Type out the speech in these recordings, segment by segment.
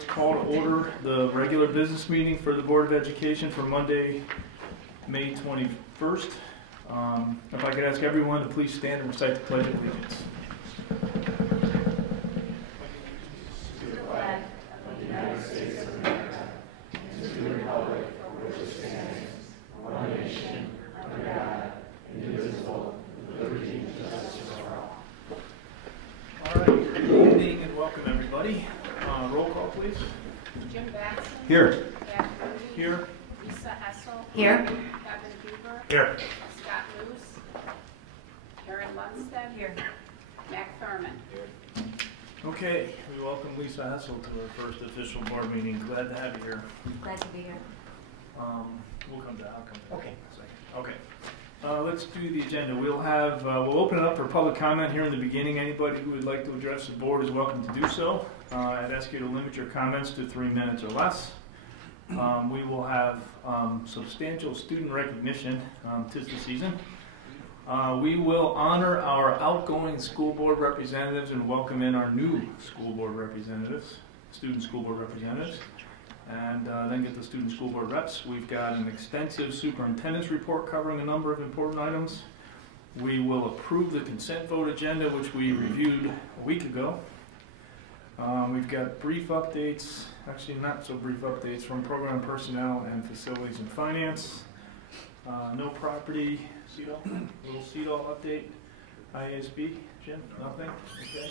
let's call to order the regular business meeting for the Board of Education for Monday, May 21st. If I could ask everyone to please stand and recite the Pledge of Allegiance. To the flag of the United States of America, and to the republic for which it stands, one nation, under God, indivisible, with liberty and justice for all. All right, good evening and welcome everybody. Roll call, please. Jim Batson. Here. Jack Ruby. Here. Lisa Hessel. Here. Kevin Beaver. Here. Scott Luce. Karen Lundstedt. Here. Mac Thurman. Here. Okay, we welcome Lisa Hessel to our first official board meeting. Glad to have you here. Glad to be here. We'll come back. I'll come back. Okay. In a second. Okay. Let's do the agenda. We'll open it up for public comment here in the beginning. Anybody who would like to address the board is welcome to do so. I'd ask you to limit your comments to 3 minutes or less. We will have substantial student recognition. 'Tis the season. We will honor our outgoing school board representatives and welcome in our new school board representatives, student school board representatives, and then get the student school board reps. We've got an extensive superintendent's report covering a number of important items. We will approve the consent vote agenda, which we reviewed a week ago. We've got brief updates, actually not so brief updates, from program personnel and facilities and finance. No property, little CEDAW update. IASB, Jim, nothing? Okay.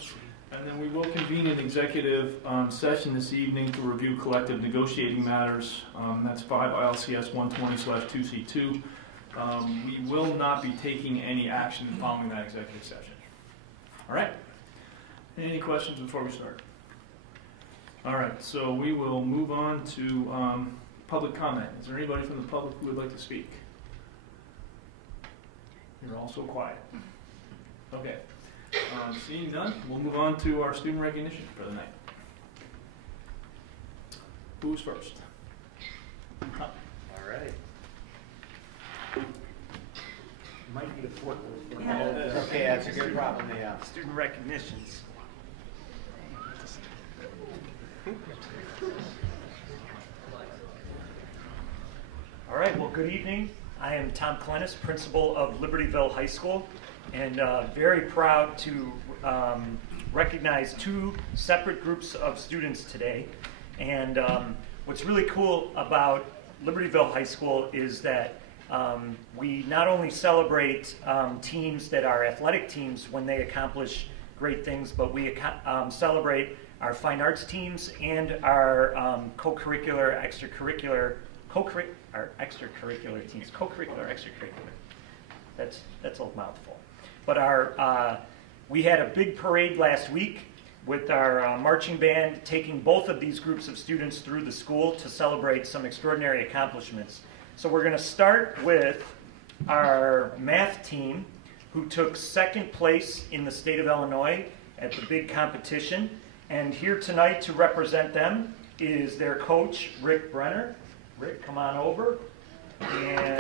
And then we will convene an executive session this evening to review collective negotiating matters. That's 5 ILCS 120/2C2. We will not be taking any action following that executive session. All right? Any questions before we start? All right, so we will move on to public comment. Is there anybody from the public who would like to speak? You're all so quiet. Okay. Seeing none, we'll move on to our student recognition for the night. Who's first? All right. Might need a fourth one. Yeah. Okay, that's a good problem to have. Student recognitions. All right, well, good evening. I am Tom Clennis, principal of Libertyville High School, and very proud to recognize 2 separate groups of students today. And what's really cool about Libertyville High School is that we not only celebrate teams that are athletic teams when they accomplish great things, but we celebrate our fine arts teams and our co-curricular, extracurricular, our extracurricular teams, co-curricular, extracurricular. That's a mouthful. But we had a big parade last week with our marching band taking both of these groups of students through the school to celebrate some extraordinary accomplishments. So we're going to start with our math team, who took 2nd place in the state of Illinois at the big competition. And here tonight to represent them is their coach, Rick Brenner. Rick, come on over. And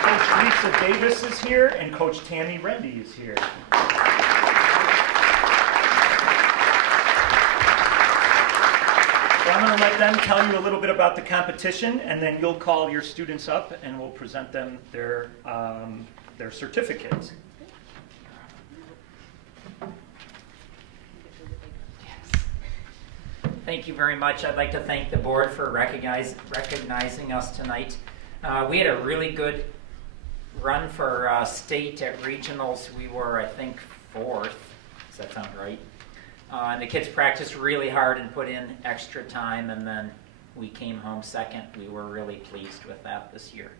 Coach Lisa Davis is here, and Coach Tammy Rendy is here. So I'm going to let them tell you a little bit about the competition, and then you'll call your students up, and we'll present them their certificates. Thank you very much. I'd like to thank the board for recognizing us tonight. We had a really good run for state at regionals. We were, I think, 4th. Does that sound right? And the kids practiced really hard and put in extra time, and then we came home 2nd. We were really pleased with that this year.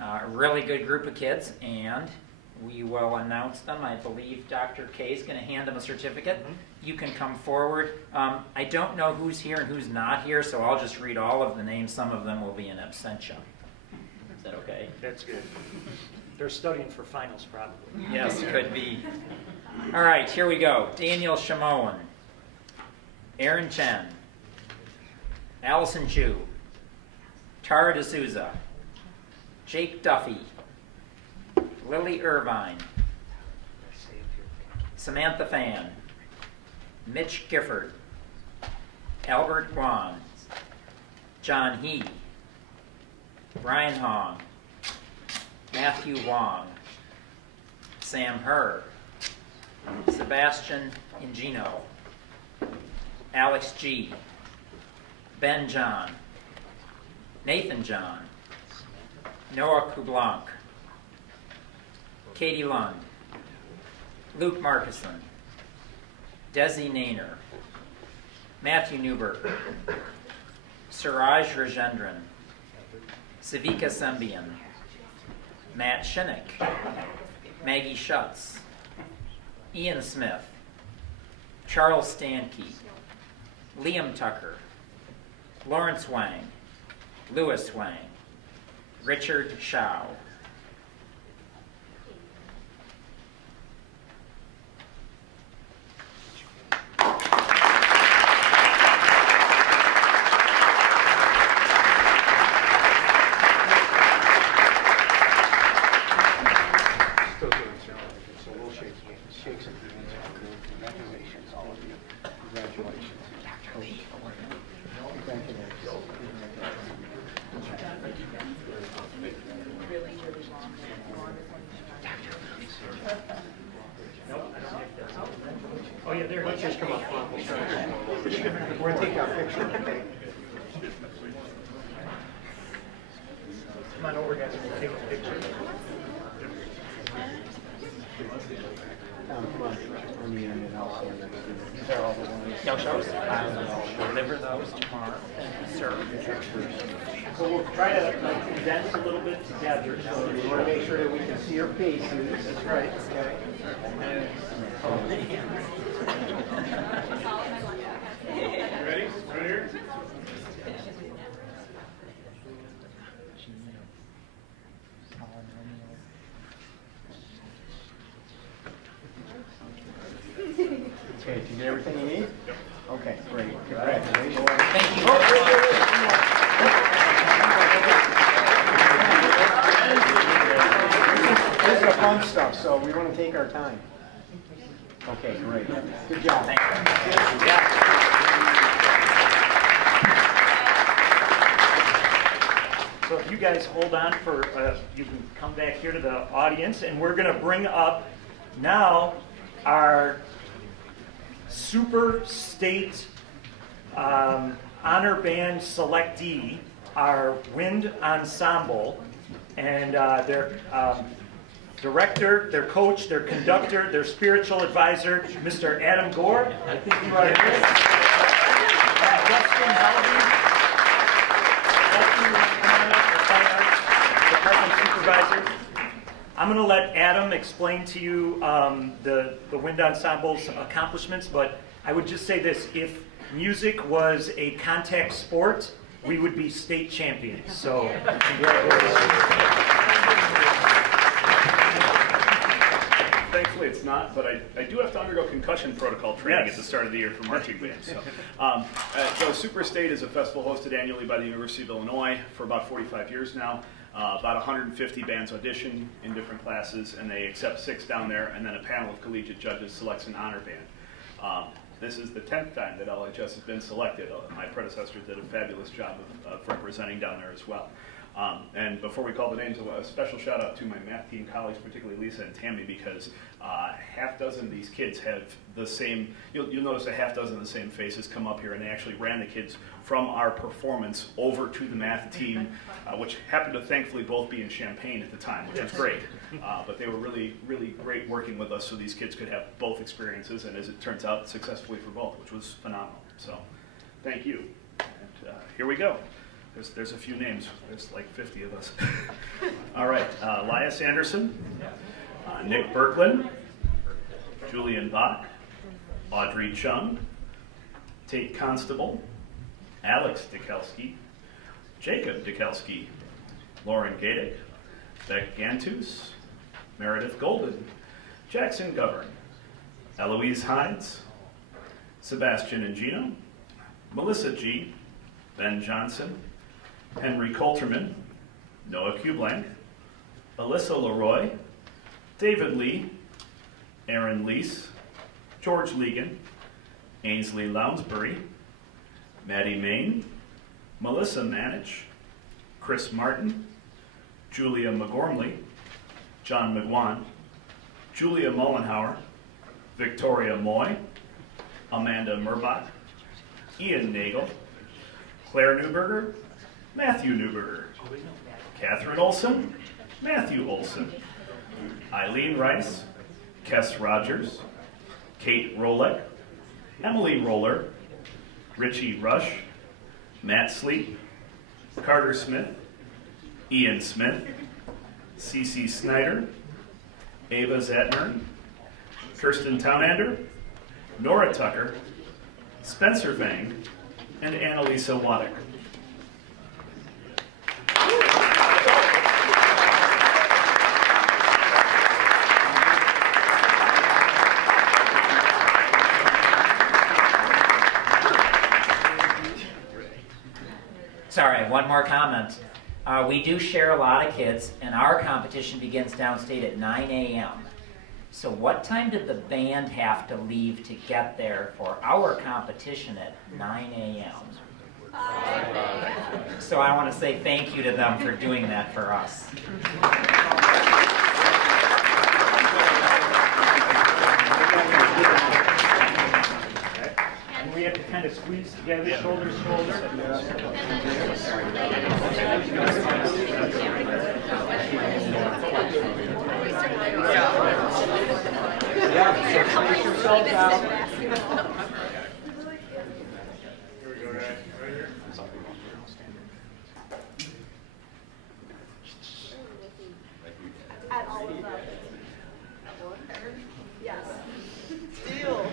A really good group of kids, and we will announce them. I believe Dr. K is going to hand them a certificate. Mm-hmm. You can come forward. I don't know who's here and who's not here, so I'll just read all of the names. Some of them will be in absentia. Is that okay? That's good. They're studying for finals, probably. Yes, could be. All right, here we go. Daniel Shamoan, Aaron Chen, Allison Chu, Tara D'Souza, Jake Duffy, Lily Irvine, Samantha Fan, Mitch Gifford, Albert Guan, John He, Brian Hong, Matthew Wong, Sam Herr, Sebastian Ingino, Alex G, Ben John, Nathan John, Noah Kublanc, Katie Lund, Luke Markison, Desi Nainer, Matthew Newberg, Suraj Rajendran, Savika Sembian, Matt Shinnick, Maggie Schutz, Ian Smith, Charles Stankey, Liam Tucker, Lawrence Wang, Louis Wang, Richard Shao. Oh yeah, there. Let's just come up front. We're going to take our picture, okay? Come on over, guys. We'll take a picture. Come on the end and I'll stand next to you. These are all the ones. No shows? Deliver those tomorrow and serve. So we'll try to condense a little bit together. So We want to make sure that we can see your faces. That's right. Okay. Ready? Right here? Okay, did you get everything you need? Yep. Okay, great. Congratulations. Thank you. This is the fun stuff, so we want to take our time. Okay, great. Good job. Thank you. Yeah. So if you guys hold on for, you can come back here to the audience, and we're going to bring up now our Super State Honor Band selectee, our Wind Ensemble, and their director, their coach, their conductor, their spiritual advisor, Mr. Adam Gore. I think you are here. Justin Halaby, Department Supervisor. I'm going to let Adam explain to you the Wind Ensemble's accomplishments, but I would just say this: if music was a contact sport, we would be state champions. So, congratulations. Thankfully, it's not, but I do have to undergo concussion protocol training Yes. at the start of the year for marching band. So Super State is a festival hosted annually by the University of Illinois for about 45 years now. About 150 bands audition in different classes, and they accept 6 down there, and then a panel of collegiate judges selects an honor band. This is the 10th time that LHS has been selected. My predecessor did a fabulous job of representing down there as well. And before we call the names, a special shout out to my math team colleagues, particularly Lisa and Tammy, because half dozen of these kids have the same, you'll notice a half dozen of the same faces come up here, and they actually ran the kids from our performance over to the math team, which happened to thankfully both be in Champaign at the time, which was great. But they were really, really great working with us so these kids could have both experiences, and as it turns out, successfully for both, which was phenomenal. So thank you. And here we go. There's a few names. There's like 50 of us. All right, Elias Anderson, Nick Berklin, Julian Bach, Audrey Chung, Tate Constable, Alex Dekelski, Jacob Dekelski, Lauren Gadick, Beck Gantus, Meredith Golden, Jackson Govern, Eloise Hides, Sebastian Ingino, Melissa G., Ben Johnson, Henry Coulterman, Noah Kublank, Alyssa Leroy, David Lee, Aaron Leese, George Legan, Ainsley Lounsbury, Maddie Main, Melissa Manich, Chris Martin, Julia McGormley, John McGuan, Julia Mullenhauer, Victoria Moy, Amanda Murbach, Ian Nagel, Claire Newberger, Matthew Newberger, Catherine Olson, Matthew Olson, Eileen Rice, Kess Rogers, Kate Rolek, Emily Roller, Richie Rush, Matt Sleep, Carter Smith, Ian Smith, Cece Snyder, Ava Zatner, Kirsten Townander, Nora Tucker, Spencer Vang, and Annalisa Waddick. Sorry, one more comment. We do share a lot of kids, and our competition begins downstate at 9 a.m. So what time did the band have to leave to get there for our competition at 9 a.m.? So I want to say thank you to them for doing that for us. And we have to kind of squeeze together, shoulder to shoulder. Space yourselves out. At all of them. Yes. Deal.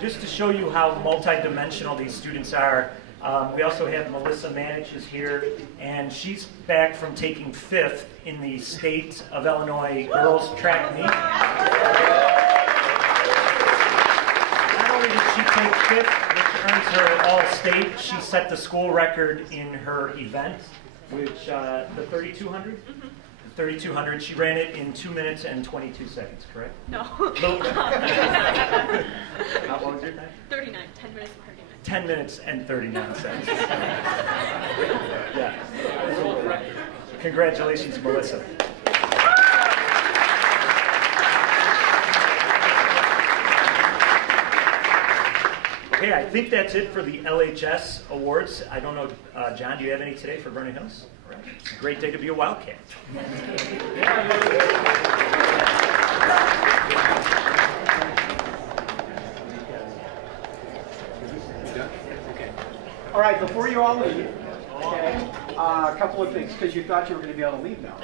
Just to show you how multidimensional these students are, we also have Melissa Manich is here, and she's back from taking 5th in the state of Illinois girls track meet. Not only did she take 5th, which earns her all-state, she set the school record in her event, which the 3200? 3,200. She ran it in 2 minutes and 22 seconds, correct? No. How long was your time? 39. 10 minutes and 39. 10 minutes and 39 seconds. Yeah. Congratulations, Melissa. Okay, I think that's it for the LHS awards. I don't know, John, do you have any today for Vernon Hills? All right. It's a great day to be a Wildcat. All right, before you all leave, okay, a couple of things, because you thought you were going to be able to leave now.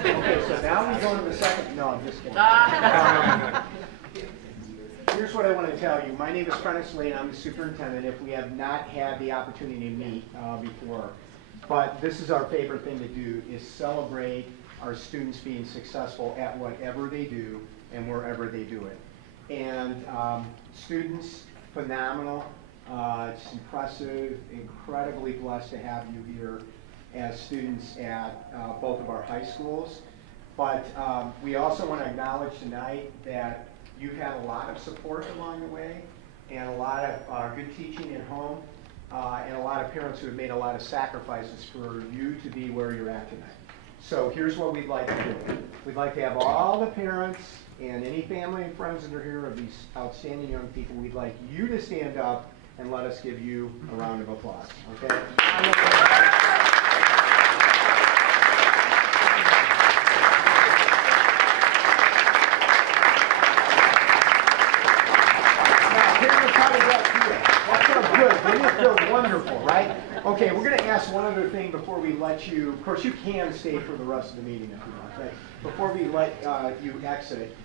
Okay, so now we go to the second. No, I'm just kidding. Here's what I want to tell you. My name is Prentice Lane. I'm the superintendent. If we have not had the opportunity to meet before, but this is our favorite thing to do, is celebrate our students being successful at whatever they do and wherever they do it. And students, phenomenal. It's impressive, incredibly blessed to have you here as students at both of our high schools. But we also want to acknowledge tonight that you've had a lot of support along the way, and a lot of good teaching at home, and a lot of parents who have made a lot of sacrifices for you to be where you're at tonight. So here's what we'd like to do. We'd like to have all the parents and any family and friends that are here of these outstanding young people, we'd like you to stand up and let us give you a round of applause, okay? Wonderful, right? Okay, we're going to ask one other thing before we let you, of course you can stay for the rest of the meeting if you want, right? Before we let you exit,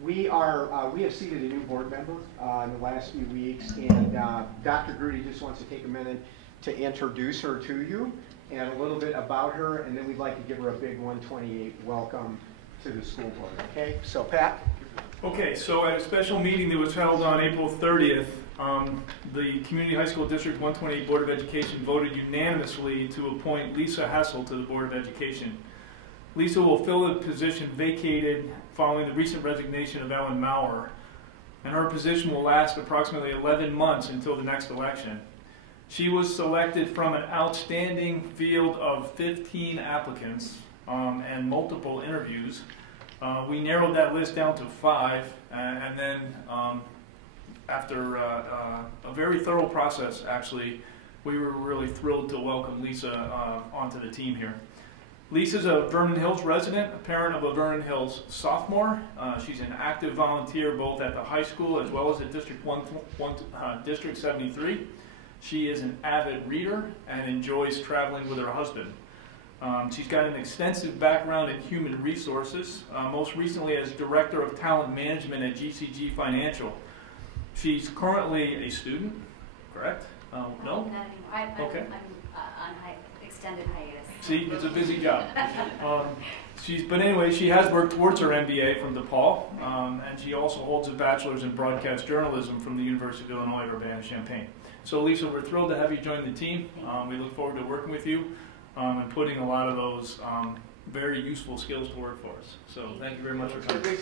We have seated a new board member in the last few weeks, and Dr. Grudy just wants to take a minute to introduce her to you and a little bit about her, and then we'd like to give her a big 128 welcome to the school board. Okay, so Pat? Okay, so at a special meeting that was held on April 30th, the Community High School District 128 Board of Education voted unanimously to appoint Lisa Hessel to the Board of Education. Lisa will fill the position vacated following the recent resignation of Ellen Maurer, and her position will last approximately 11 months until the next election. She was selected from an outstanding field of 15 applicants and multiple interviews. We narrowed that list down to 5, and then after a very thorough process, actually, we were really thrilled to welcome Lisa onto the team here. Lisa's a Vernon Hills resident, a parent of a Vernon Hills sophomore. She's an active volunteer both at the high school as well as at District 73. She is an avid reader and enjoys traveling with her husband. She's got an extensive background in human resources, most recently as Director of Talent Management at GCG Financial. She's currently a student, correct? No? Not anymore. I'm Okay. on extended hiatus. See, it's a busy job. But anyway, she has worked towards her MBA from DePaul, and she also holds a bachelor's in broadcast journalism from the University of Illinois Urbana-Champaign. So Lisa, we're thrilled to have you join the team. We look forward to working with you and putting a lot of those very useful skills to work for us. So thank you very much for coming.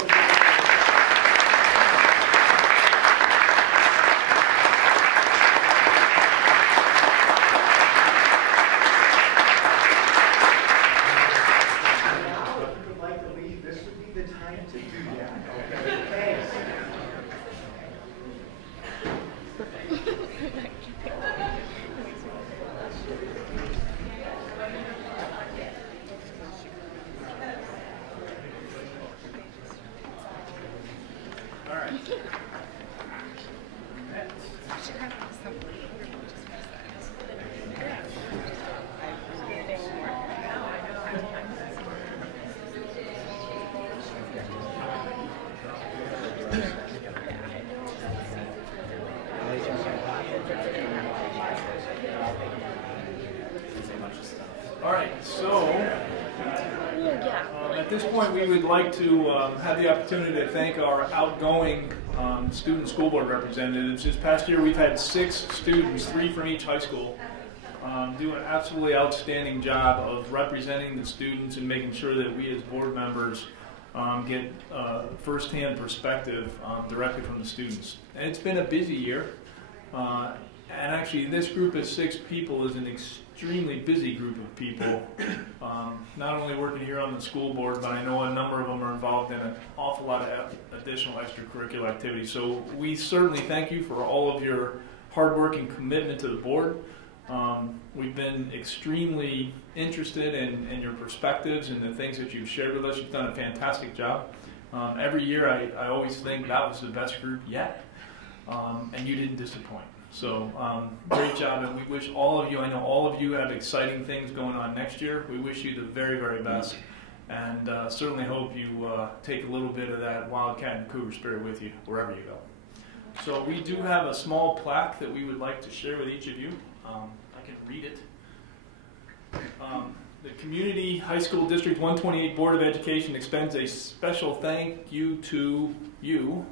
All right, so at this point we would like to have the opportunity to thank our outgoing student school board representatives. This past year we've had 6 students, 3 from each high school, do an absolutely outstanding job of representing the students and making sure that we as board members get first-hand perspective directly from the students. And it's been a busy year. And actually, this group of 6 people is an extremely busy group of people, not only working here on the school board, but I know a number of them are involved in an awful lot of additional extracurricular activities. So we certainly thank you for all of your hard work and commitment to the board. We've been extremely interested in your perspectives and the things that you've shared with us. You've done a fantastic job. Every year I always think that was the best group yet, and you didn't disappoint. So great job, and we wish all of you, I know all of you have exciting things going on next year. We wish you the very, very best, and certainly hope you take a little bit of that Wildcat and Cougar spirit with you wherever you go. So we do have a small plaque that we would like to share with each of you. I can read it. The Community High School District 128 Board of Education extends a special thank you to you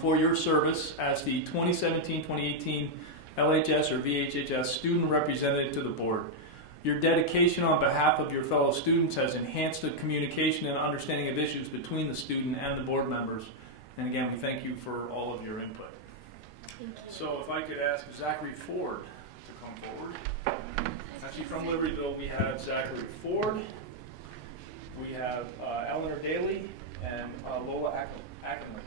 for your service as the 2017-2018 LHS or VHHS student representative to the board. Your dedication on behalf of your fellow students has enhanced the communication and understanding of issues between the student and the board members. And again, we thank you for all of your input. Thank you. So if I could ask Zachary Ford to come forward. Actually, from Libertyville, we have Zachary Ford, we have Eleanor Daly, and Lola Ackenley.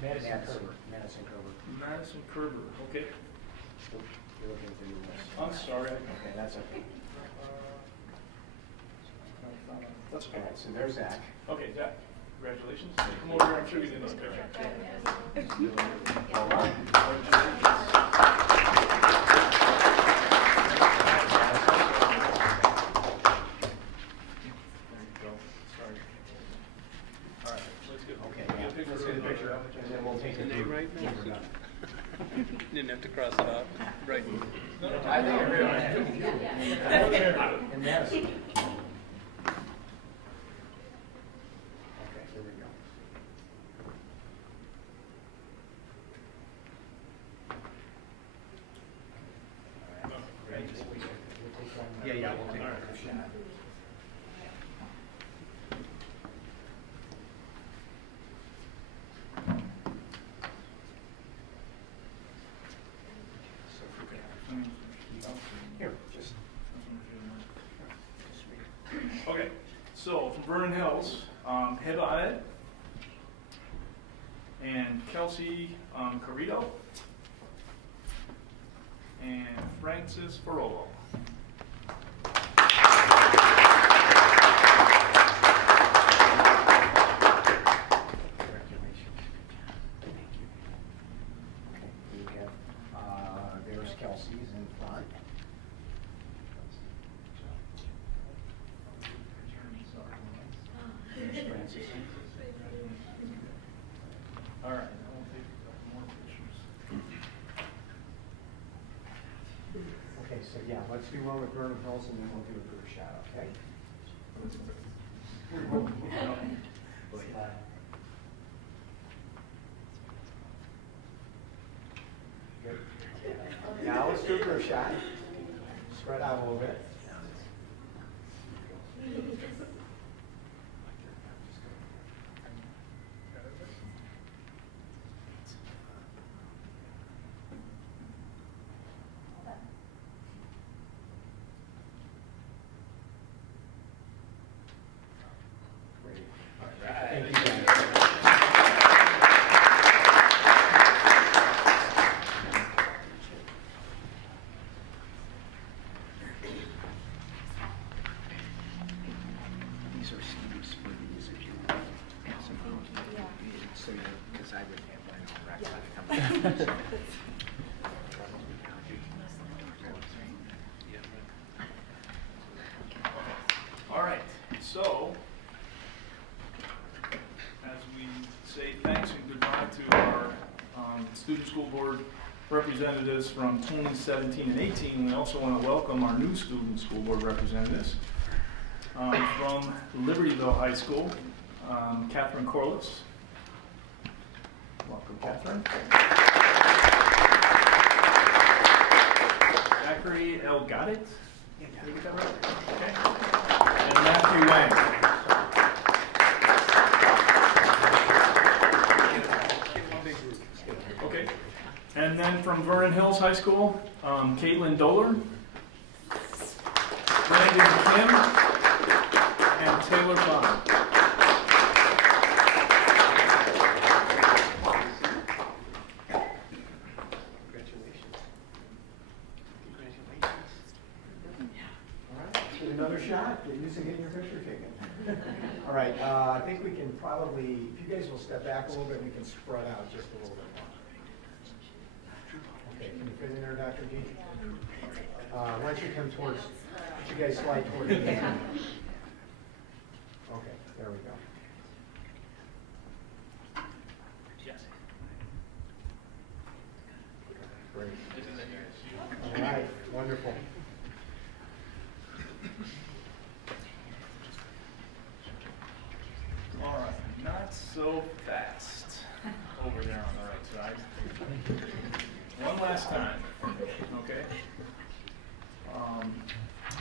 Madison Kerber. Madison Kerber, okay. You're looking at the new list. I'm sorry. Okay, that's okay. That's okay. All right, so there's Zach. Okay, Zach, congratulations. Come over here, I'm sure you did this picture. All right. picture, and then we'll take a name right now. Didn't have to cross it off. Right. I think and that's. Okay, here we go. Yeah, we'll take a shot. Here, just. Okay, so from Vernon Hills, Heba Ahmed and Kelsey Carrito and Francis Farolo. Congratulations. Thank you. Okay, we have, there's Kelsey's in front. There's Francis. All right, now we'll take a couple more pictures. Okay, so yeah, let's do one with Vernon Hills and then we'll do a group shot, okay? Good. Now let's do a group shot. Spread out a little bit. Great. Thank you, guys. These are schemes for these if you want. So, because I would have mine on record. All right, so as we say thanks and goodbye to our student school board representatives from 2017 and 18, we also want to welcome our new student school board representatives from Libertyville High School, Catherine Corliss. Welcome, Catherine. Zachary Elgadet. Did I get that right? Okay. And Matthew Wang. Okay. And then from Vernon Hills High School, Caitlin Doler, Brandon Kim, and Taylor Bond. Congratulations. All right, let's get another shot. Get used to getting your picture taken. All right, I think we can probably, if you guys will step back a little bit, we can spread out just a little bit more. Okay, can you fit in there, Dr. G? Why don't you come towards, you guys slide towards the end. Okay, there we go. Great. All right, wonderful. All right, not so fast over there on the right side. One last time, okay?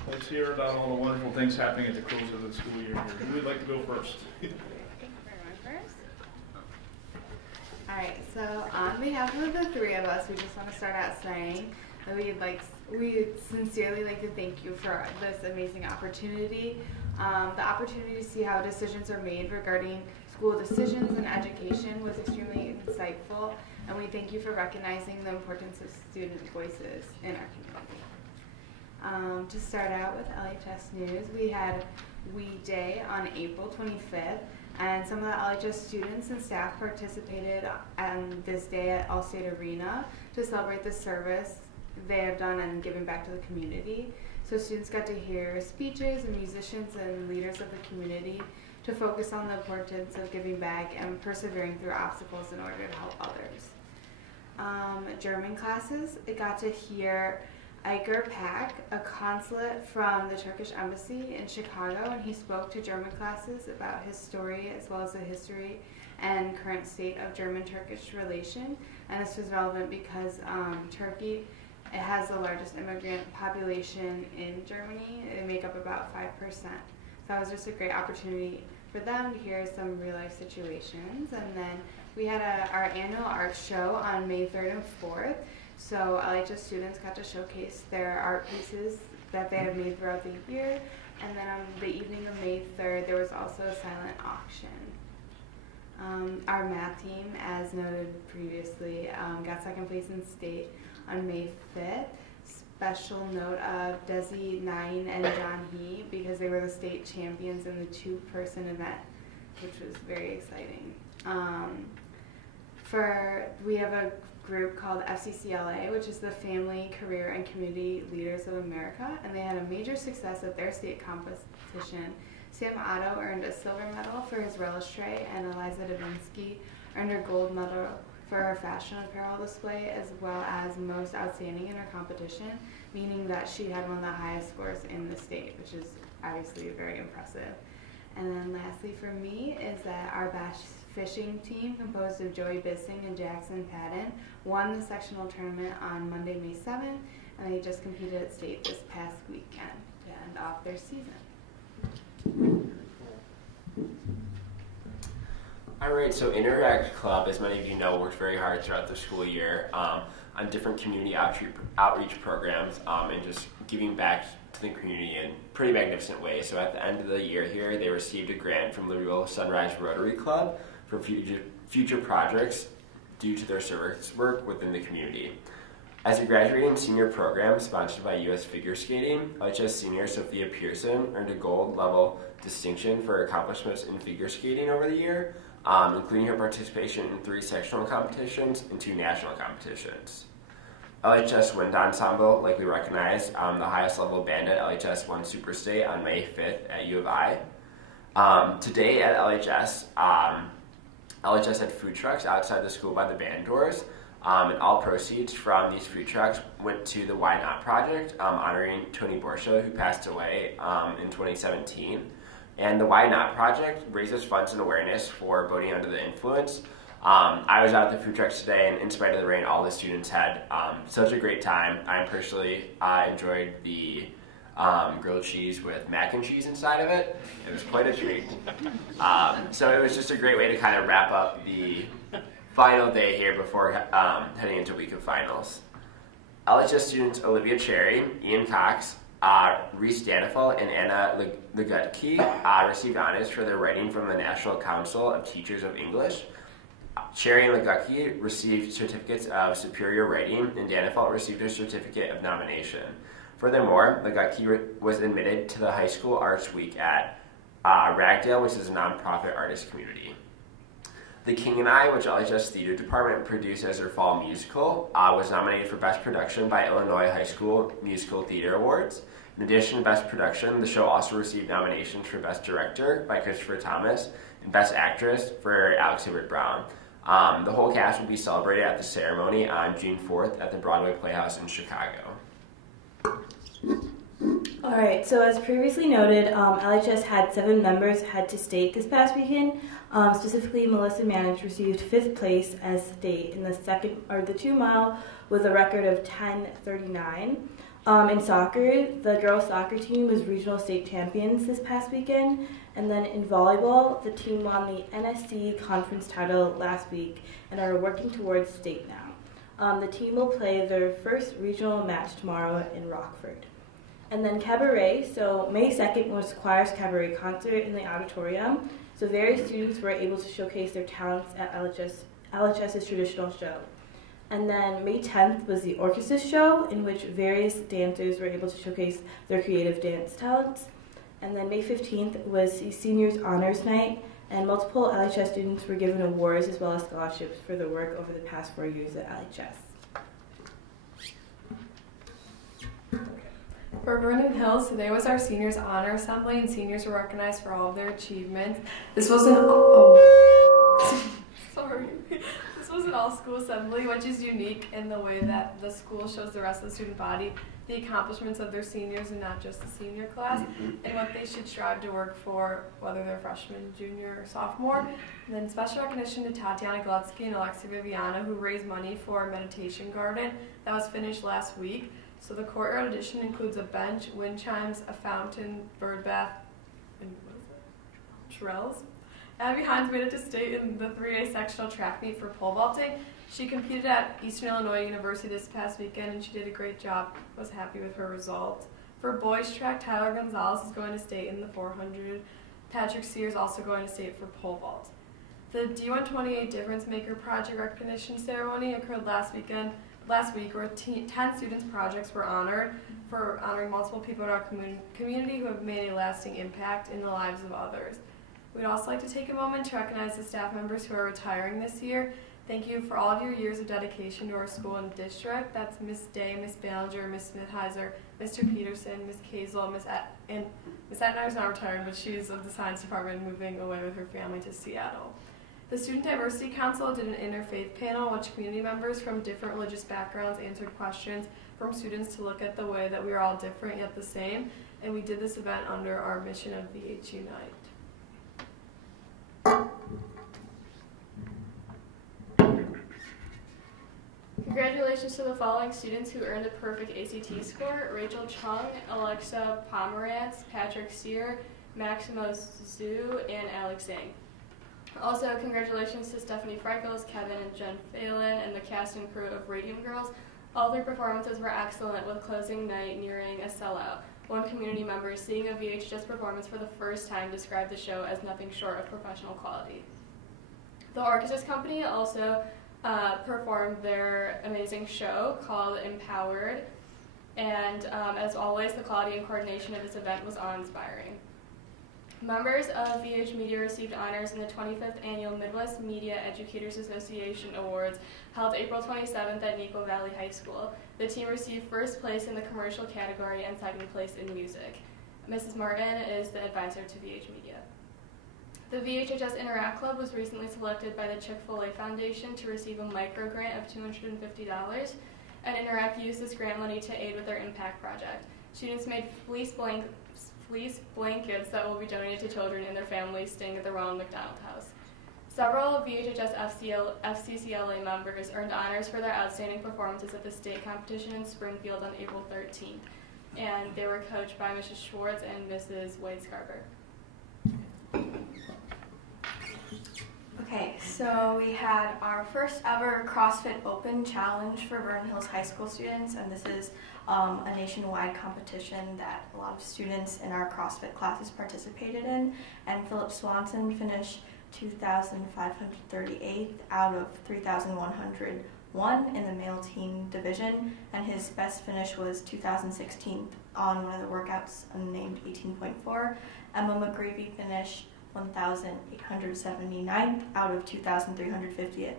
Let's hear about all the wonderful things happening at the close of the school year. Who would like to go first? All right, so on behalf of the three of us, we just want to start out saying that we sincerely like to thank you for this amazing opportunity. The opportunity to see how decisions are made regarding school decisions and education was extremely insightful, and we thank you for recognizing the importance of student voices in our community. To start out with LHS news, we had We Day on April 25th, and some of the LHS students and staff participated on this day at Allstate Arena to celebrate the service they have done and giving back to the community. So students got to hear speeches and musicians and leaders of the community to to focus on the importance of giving back and persevering through obstacles in order to help others. German classes, I got to hear Iker Pak, a consulate from the Turkish embassy in Chicago, and he spoke to German classes about his story as well as the history and current state of German-Turkish relation. And this was relevant because Turkey, it has the largest immigrant population in Germany. They make up about 5%. So that was just a great opportunity for them to hear some real-life situations. And then we had our annual art show on May 3rd and 4th. So LHS students got to showcase their art pieces that they have made throughout the year. And then on the evening of May 3rd, there was also a silent auction. Our math team, as noted previously, got second place in state on May 5th. Special note of Desi 9 and John He, because they were the state champions in the two-person event, which was very exciting. We have a group called FCCLA, which is the Family, Career, and Community Leaders of America, and they had a major success at their state competition. Sam Otto earned a silver medal for his relish tray, and Eliza Davinsky earned a gold medal for her fashion apparel display, as well as most outstanding in her competition, meaning that she had one of the highest scores in the state, which is obviously very impressive. And then lastly for me is that our bass fishing team, composed of Joey Bissing and Jackson Padden, won the sectional tournament on Monday, May 7th, and they just competed at state this past weekend to end off their season. Alright, so Interact Club, as many of you know, worked very hard throughout the school year on different community outreach programs and just giving back to the community in pretty magnificent ways. So at the end of the year here, they received a grant from Louisville Sunrise Rotary Club for future projects due to their service work within the community. As a graduating senior program sponsored by U.S. Figure Skating, LHS senior Sophia Pearson earned a gold level distinction for accomplishments in figure skating over the year, including her participation in 3 sectional competitions and 2 national competitions. LHS Wind Ensemble, like we recognize, the highest level band at LHS won Super State on May 5th at U of I. Today at LHS, LHS had food trucks outside the school by the band doors, and all proceeds from these food trucks went to the Why Not Project, honoring Tony Borsha, who passed away in 2017. And the Why Not Project raises funds and awareness for boating under the influence. I was out at the food trucks today, and in spite of the rain, all the students had such a great time. I personally enjoyed the grilled cheese with mac and cheese inside of it. It was quite a treat. So it was just a great way to kind of wrap up the final day here before heading into week of finals. LHS students Olivia Cherry, Ian Cox, Reese Danifel, and Anna Legutke received honors for their writing from the National Council of Teachers of English. Cherry and Legutke received certificates of superior writing, and Danifel received a certificate of nomination. Furthermore, Legutke was admitted to the High School Arts Week at Ragdale, which is a nonprofit artist community. The King and I, which LHS Theater Department produced as their fall musical, was nominated for Best Production by Illinois High School Musical Theater Awards. In addition to Best Production, the show also received nominations for Best Director by Christopher Thomas and Best Actress for Alex Hibbert Brown. The whole cast will be celebrated at the ceremony on June 4th at the Broadway Playhouse in Chicago. Alright, so as previously noted, LHS had 7 members head to state this past weekend. Specifically, Melissa Manage received 5th place as state in the 2-mile with a record of 10:39. In soccer, the girls soccer team was regional state champions this past weekend. And then in volleyball, the team won the NSC conference title last week and are working towards state now. The team will play their first regional match tomorrow in Rockford. And then cabaret, so May 2nd was choir's cabaret concert in the auditorium. So various students were able to showcase their talents at LHS's traditional show. And then May 10th was the orchestra show, in which various dancers were able to showcase their creative dance talents. And then May 15th was the seniors honors night, and multiple LHS students were given awards as well as scholarships for their work over the past 4 years at LHS. For Vernon Hills, today was our seniors honor assembly, and seniors were recognized for all of their achievements. This was an sorry. This was an all-school assembly, which is unique in the way that the school shows the rest of the student body the accomplishments of their seniors and not just the senior class, and what they should strive to work for, whether they're freshman, junior, or sophomore. And then special recognition to Tatiana Glutsky and Alexia Viviana, who raised money for a meditation garden that was finished last week. So the courtyard addition includes a bench, wind chimes, a fountain, bird bath, and what is it? Trails. Abby Hines made it to state in the 3A sectional track meet for pole vaulting. She competed at Eastern Illinois University this past weekend, and she did a great job. Was happy with her results. For boys track, Tyler Gonzalez is going to state in the 400. Patrick Sears also going to state for pole vault. The D128 Difference Maker Project recognition ceremony occurred last week, where 10 students' projects were honored for honoring multiple people in our community who have made a lasting impact in the lives of others. We'd also like to take a moment to recognize the staff members who are retiring this year. Thank you for all of your years of dedication to our school and district. That's Miss Day, Miss Ballinger, Miss Smithheiser, Mr. Peterson, Miss Kazel, and Miss Etner is not retiring, but she's of the science department, moving away with her family to Seattle. The Student Diversity Council did an interfaith panel in which community members from different religious backgrounds answered questions from students to look at the way that we are all different yet the same, and we did this event under our mission of VH Unite. Congratulations to the following students who earned a perfect ACT score: Rachel Chung, Alexa Pomerantz, Patrick Sear, Maximo Zhu, and Alex Zhang. Also, congratulations to Stephanie Freckles, Kevin and Jen Phelan, and the cast and crew of Radium Girls. All their performances were excellent, with closing night nearing a sellout. One community member, seeing a VHS performance for the first time, described the show as nothing short of professional quality. The Orchestra's company also performed their amazing show called Empowered, and as always, the quality and coordination of this event was awe-inspiring. Members of VH Media received honors in the 25th Annual Midwest Media Educators Association Awards, held April 27th at Neco Valley High School. The team received first place in the commercial category and second place in music. Mrs. Martin is the advisor to VH Media. The VHHS Interact Club was recently selected by the Chick-fil-A Foundation to receive a micro grant of $250, and Interact used this grant money to aid with their impact project. Students made fleece blankets that will be donated to children and their families staying at the Ronald McDonald House. Several VHHS FCCLA members earned honors for their outstanding performances at the state competition in Springfield on April 13th, and they were coached by Mrs. Schwartz and Mrs. Wade-Scarber. Okay, so we had our first ever CrossFit Open Challenge for Vernon Hills High School students, and this is a nationwide competition that a lot of students in our CrossFit classes participated in, and Philip Swanson finished 2,538th out of 3,101 in the male team division, and his best finish was 2016 on one of the workouts named 18.4. Emma McGreevy finished 1,879th out of 2,350th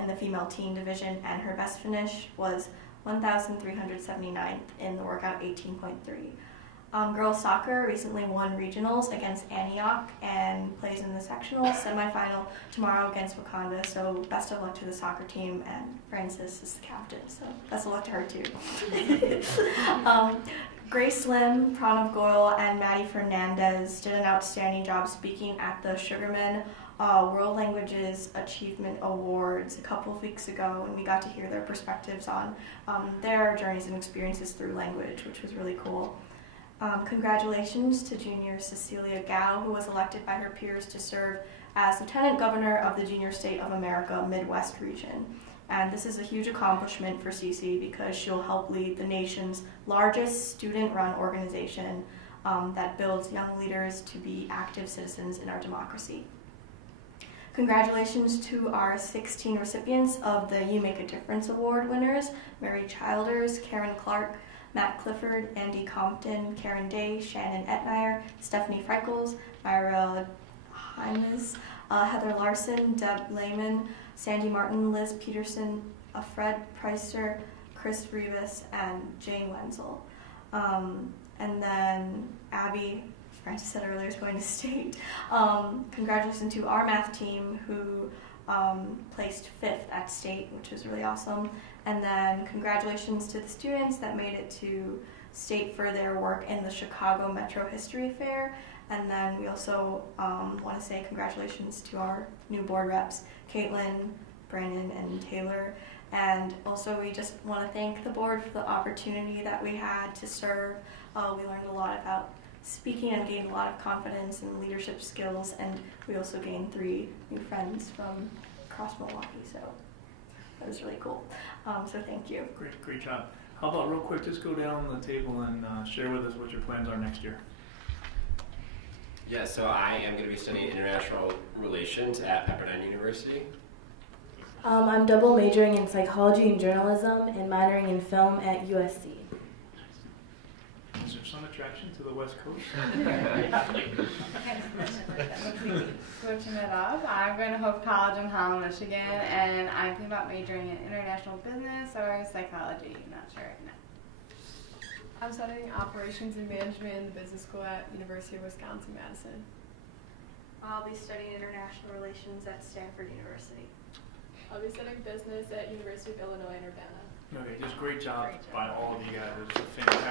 in the female teen division, and her best finish was 1,379th in the workout 18.3. Girls soccer recently won regionals against Antioch and plays in the sectional semifinal tomorrow against Wakanda, so best of luck to the soccer team, and Frances is the captain, so best of luck to her too. Grace Lim, Pranav Goyal, and Maddie Fernandez did an outstanding job speaking at the Sugarman World Languages Achievement Awards a couple of weeks ago, and we got to hear their perspectives on their journeys and experiences through language, which was really cool. Congratulations to junior Cecilia Gao, who was elected by her peers to serve as Lieutenant Governor of the Junior State of America Midwest region. And this is a huge accomplishment for Cece because she'll help lead the nation's largest student-run organization that builds young leaders to be active citizens in our democracy. Congratulations to our 16 recipients of the You Make a Difference Award winners: Mary Childers, Karen Clark, Matt Clifford, Andy Compton, Karen Day, Shannon Etmeyer, Stephanie Freckles, Myra Hymes, Heather Larson, Deb Lehman, Sandy Martin, Liz Peterson, Fred Preister, Chris Rivas, and Jane Wenzel. And then Abby, Francis said earlier, is going to state. Congratulations to our math team who placed 5th at state, which was really awesome. And then congratulations to the students that made it to state for their work in the Chicago Metro History Fair. And then we also want to say congratulations to our new board reps, Caitlin, Brandon, and Taylor. And also we just want to thank the board for the opportunity that we had to serve. We learned a lot about speaking and gained a lot of confidence and leadership skills, and we also gained 3 new friends from across Milwaukee, so that was really cool. So thank you. Great job. How about real quick, just go down the table and share with us what your plans are next year. Yeah, so I am going to be studying international relations at Pepperdine University. I'm double majoring in psychology and journalism and minoring in film at USC. Is there some attraction to the West Coast? Switching it up, I'm going to Hope College in Holland, Michigan, and I'm thinking about majoring in international business or psychology. Not sure right now. I'm studying operations and management in the business school at University of Wisconsin-Madison. I'll be studying international relations at Stanford University. I'll be studying business at University of Illinois in Urbana. Okay, just great job by all of you guys. It was fantastic.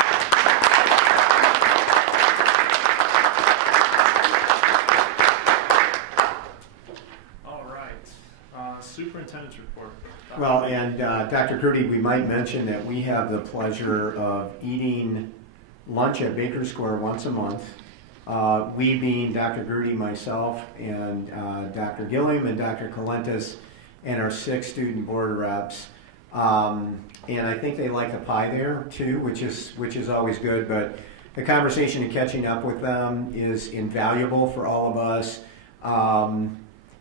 All right, superintendent's report. Well, and Dr. Gertie, we might mention that we have the pleasure of eating lunch at Baker Square once a month. We being Dr. Gertie, myself, and Dr. Gilliam and Dr. Colentis, and our 6 student board reps. And I think they like the pie there too, which is always good. But the conversation and catching up with them is invaluable for all of us.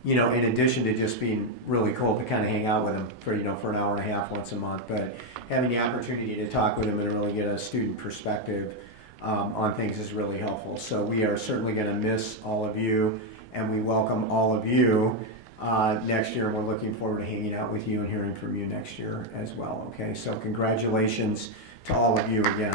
You know, in addition to just being really cool to kind of hang out with them for an hour and a half once a month, but having the opportunity to talk with them and really get a student perspective on things is really helpful. So we are certainly going to miss all of you, and we welcome all of you next year, and we're looking forward to hanging out with you and hearing from you next year as well. Okay, so congratulations to all of you again.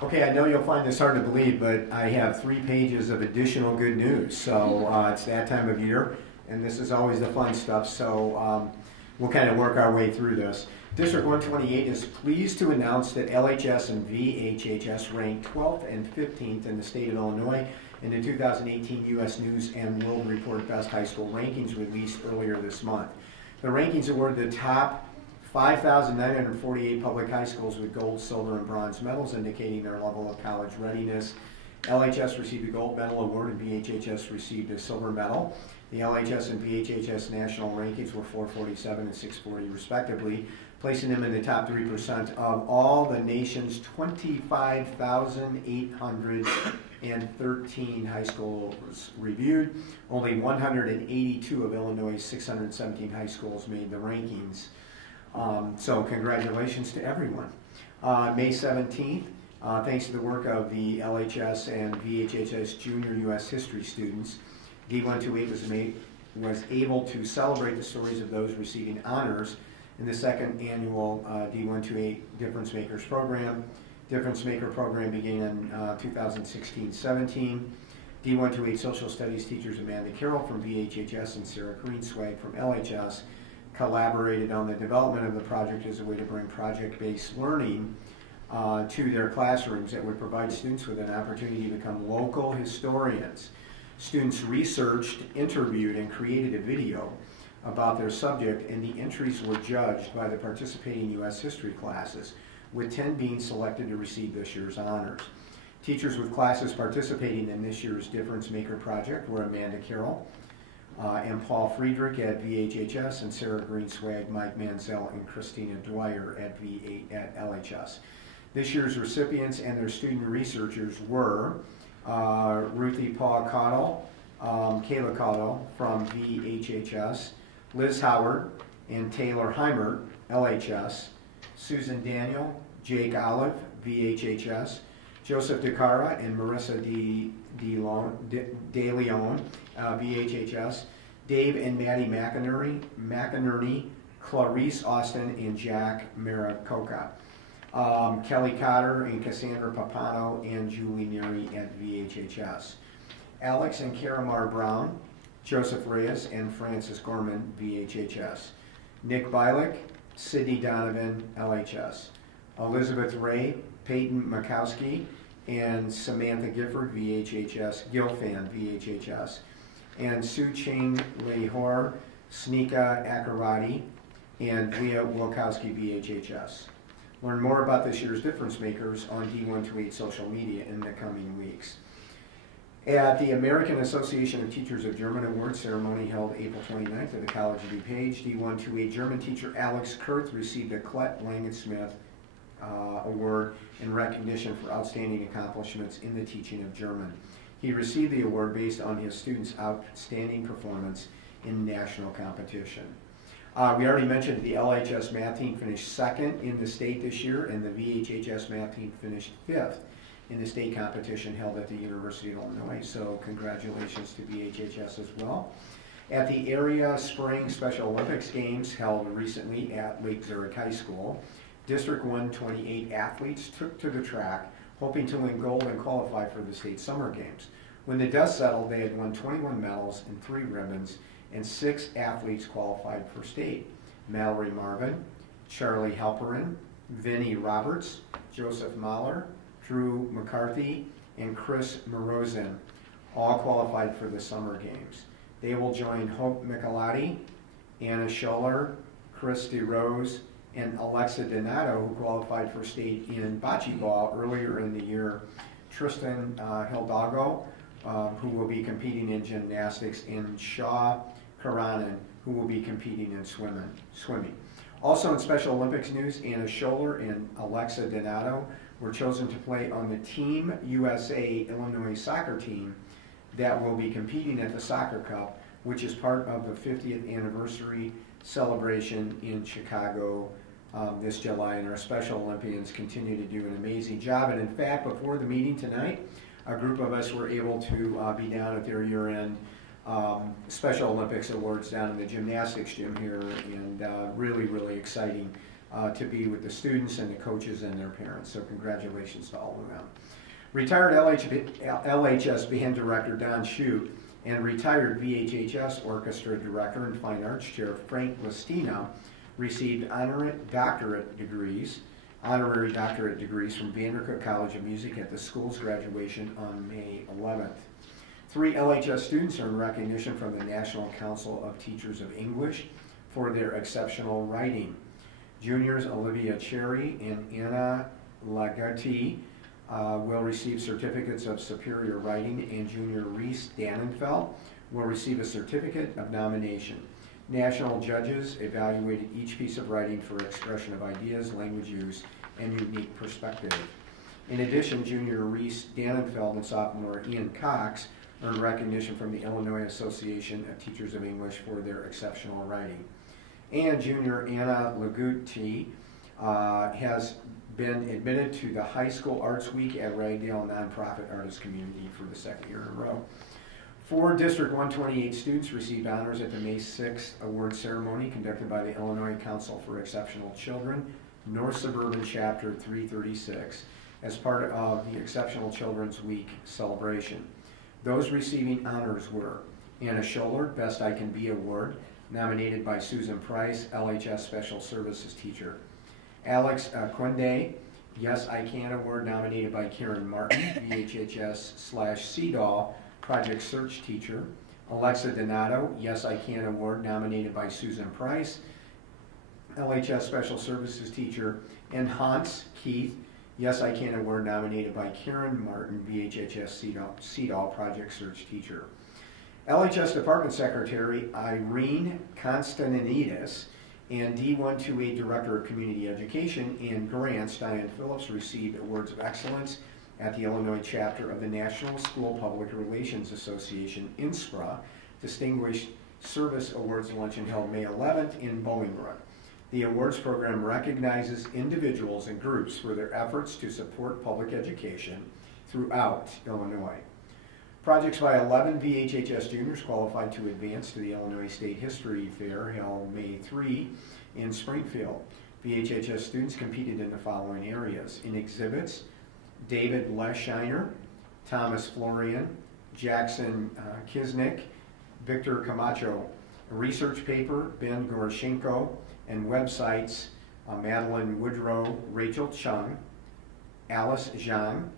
Okay, I know you'll find this hard to believe, but I have 3 pages of additional good news. So it's that time of year, and this is always the fun stuff. So we'll kind of work our way through this. District 128 is pleased to announce that LHS and VHHS ranked 12th and 15th in the state of Illinois in the 2018 U.S. News and World Report Best High School Rankings released earlier this month. The rankings awarded the top 5,948 public high schools with gold, silver, and bronze medals, indicating their level of college readiness. LHS received a gold medal award and VHHS received a silver medal. The LHS and VHHS national rankings were 447 and 640 respectively, placing them in the top 3% of all the nation's 25,813 high schools reviewed. Only 182 of Illinois' 617 high schools made the rankings. So congratulations to everyone. May 17th, thanks to the work of the LHS and VHHS junior U.S. history students, D128 was able to celebrate the stories of those receiving honors in the 2nd annual D128 Difference Makers program. Difference Maker program began in 2016-17. D128 social studies teachers Amanda Carroll from VHHS and Sarah Greenswag from LHS collaborated on the development of the project as a way to bring project-based learning to their classrooms that would provide students with an opportunity to become local historians. Students researched, interviewed, and created a video about their subject, and the entries were judged by the participating U.S. history classes, with 10 being selected to receive this year's honors. Teachers with classes participating in this year's Difference Maker project were Amanda Carroll and Paul Friedrich at VHHS, and Sarah Greenswag, Mike Mansell, and Christina Dwyer at LHS. This year's recipients and their student researchers were Ruthie Paul Cottle, Kayla Cottle from VHHS, Liz Howard and Taylor Heimert, LHS, Susan Daniel, Jake Olive, VHHS, Joseph DeCara and Marissa De Leon, VHHS, Dave and Maddie McInerney, Clarice Austin and Jack Maricoca. Kelly Cotter and Cassandra Papano and Julie Neary at VHHS. Alex and Karamar Brown, Joseph Reyes and Francis Gorman, VHHS. Nick Bilick, Sydney Donovan, LHS. Elizabeth Ray, Peyton Makowski, and Samantha Gifford, VHHS, Gilfan, VHHS. And Sue Ching Lehor, Sneeka Akarati, and Leah Wilkowski, VHHS. Learn more about this year's difference makers on D128 social media in the coming weeks. At the American Association of Teachers of German Award ceremony held April 29th at the College of DuPage, D128 German teacher Alex Kurth received a Klett Langensmith Award in recognition for outstanding accomplishments in the teaching of German. He received the award based on his students' outstanding performance in national competition. We already mentioned the LHS math team finished second in the state this year, and the VHHS math team finished fifth in the state competition held at the University of Illinois, so congratulations to VHHS as well. At the area Spring Special Olympics Games held recently at Lake Zurich High School, District 128 athletes took to the track, hoping to win gold and qualify for the state summer games. When the dust settled, they had won 21 medals and 3 ribbons, and 6 athletes qualified for state. Mallory Marvin, Charlie Halperin, Vinnie Roberts, Joseph Mahler, Drew McCarthy, and Chris Morozin all qualified for the summer games. They will join Hope Michelotti, Anna Scholler, Chris DeRose, and Alexa Donato, who qualified for state in bocce ball earlier in the year, Tristan Hildago, who will be competing in gymnastics, and Shaw Karanen, who will be competing in swimming. Also in Special Olympics news, Anna Scholler and Alexa Donato were chosen to play on the Team USA Illinois soccer team that will be competing at the Soccer Cup, which is part of the 50th anniversary celebration in Chicago this July, and our Special Olympians continue to do an amazing job. And in fact, before the meeting tonight, a group of us were able to be down at their year-end Special Olympics Awards down in the gymnastics gym here, and really, really exciting to be with the students and the coaches and their parents. So congratulations to all of them. Retired LHS Band Director Don Shute and retired VHHS Orchestra Director and Fine Arts Chair Frank Listina received honorary doctorate degrees from Vandercook College of Music at the school's graduation on May 11th. 3 LHS students earned recognition from the National Council of Teachers of English for their exceptional writing. Juniors Olivia Cherry and Anna Lagati will receive certificates of superior writing, and junior Reese Dannenfeld will receive a certificate of nomination. National judges evaluated each piece of writing for expression of ideas, language use, and unique perspective. In addition, junior Reese Dannenfeld and sophomore Ian Cox earned recognition from the Illinois Association of Teachers of English for their exceptional writing. And junior Anna Laguti has been admitted to the High School Arts Week at Ragdale Nonprofit Artist Community for the 2nd year in a row. 4 District 128 students received honors at the May 6th award ceremony conducted by the Illinois Council for Exceptional Children, North Suburban Chapter 336, as part of the Exceptional Children's Week celebration. Those receiving honors were Anna Scholler, Best I Can Be Award, nominated by Susan Price, LHS Special Services Teacher. Alex Quende, Yes I Can Award, nominated by Karen Martin, VHHS/CDAW Project Search Teacher. Alexa Donato, Yes I Can Award, nominated by Susan Price, LHS Special Services Teacher. And Hans Keith, Yes I Can Award, nominated by Karen Martin, VHHS/CDAW Project Search Teacher. LHS Department Secretary Irene Konstantinidis and D128 Director of Community Education and Grants Diane Phillips received awards of excellence at the Illinois chapter of the National School Public Relations Association, INSPRA, Distinguished Service Awards Luncheon held May 11th in Bolingbrook. The awards program recognizes individuals and groups for their efforts to support public education throughout Illinois. Projects by 11 VHHS juniors qualified to advance to the Illinois State History Fair held May 3 in Springfield. VHHS students competed in the following areas. In exhibits, David Leschiner, Thomas Florian, Jackson Kisnick, Victor Camacho. A research paper, Ben Goroshenko, and websites, Madeline Woodrow, Rachel Chung, Alice Zhang,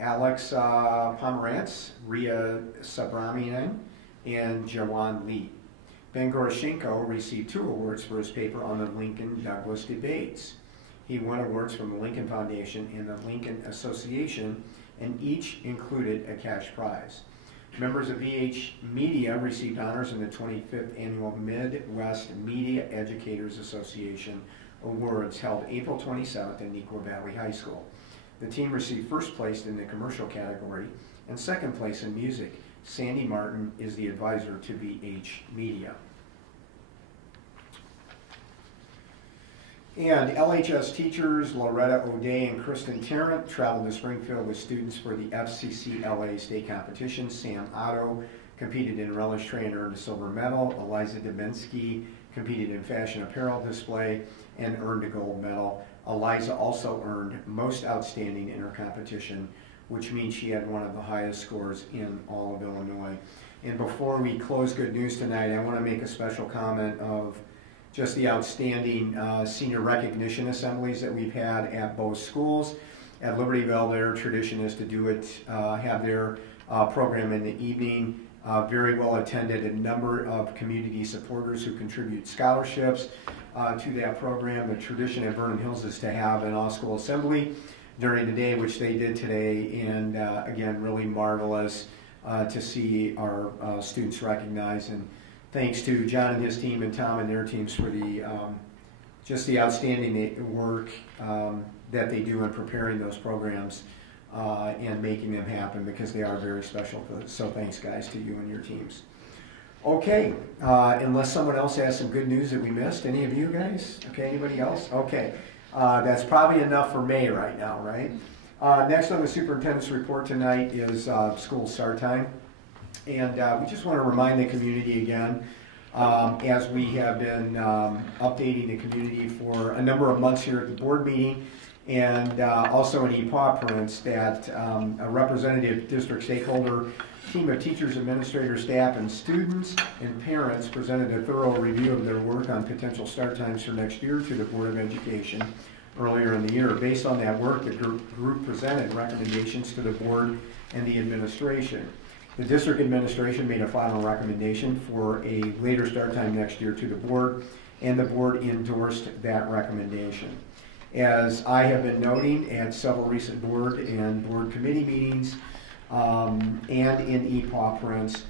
Alex Pomerantz, Ria Sabramian, and Jawan Lee. Ben Goroshenko received 2 awards for his paper on the Lincoln-Douglas debates. He won awards from the Lincoln Foundation and the Lincoln Association, and each included a cash prize. Members of VH Media received honors in the 25th Annual Midwest Media Educators Association Awards held April 27th in Neuqua Valley High School. The team received first place in the commercial category and second place in music. Sandy Martin is the advisor to VH Media. And LHS teachers Loretta O'Day and Kristen Tarrant traveled to Springfield with students for the FCCLA state competition. Sam Otto competed in relish tray and earned a silver medal. Eliza Dubinsky competed in fashion apparel display and earned a gold medal. Eliza also earned most outstanding in her competition, which means she had one of the highest scores in all of Illinois. And before we close good news tonight, I want to make a special comment of just the outstanding senior recognition assemblies that we've had at both schools. At Libertyville, their tradition is to do it, have their program in the evening. Very well attended, a number of community supporters who contribute scholarships to that program. The tradition at Vernon Hills is to have an all-school assembly during the day, which they did today, and again, really marvelous to see our students recognized. And thanks to John and his team and Tom and their teams for the just the outstanding work that they do in preparing those programs and making them happen, because they are very special. So thanks, guys, to you and your teams. Okay, unless someone else has some good news that we missed. Any of you guys? Okay, anybody else? Okay, that's probably enough for May right now, right? Next on the superintendent's report tonight is school start time. And we just want to remind the community again, as we have been updating the community for a number of months here at the board meeting, and also in EPAW prints, that a representative district stakeholder team of teachers, administrators, staff, and students and parents presented a thorough review of their work on potential start times for next year to the Board of Education earlier in the year. Based on that work, the group presented recommendations to the board and the administration. The district administration made a final recommendation for a later start time next year to the board, and the board endorsed that recommendation. As I have been noting at several recent board and board committee meetings and in EPAW prints,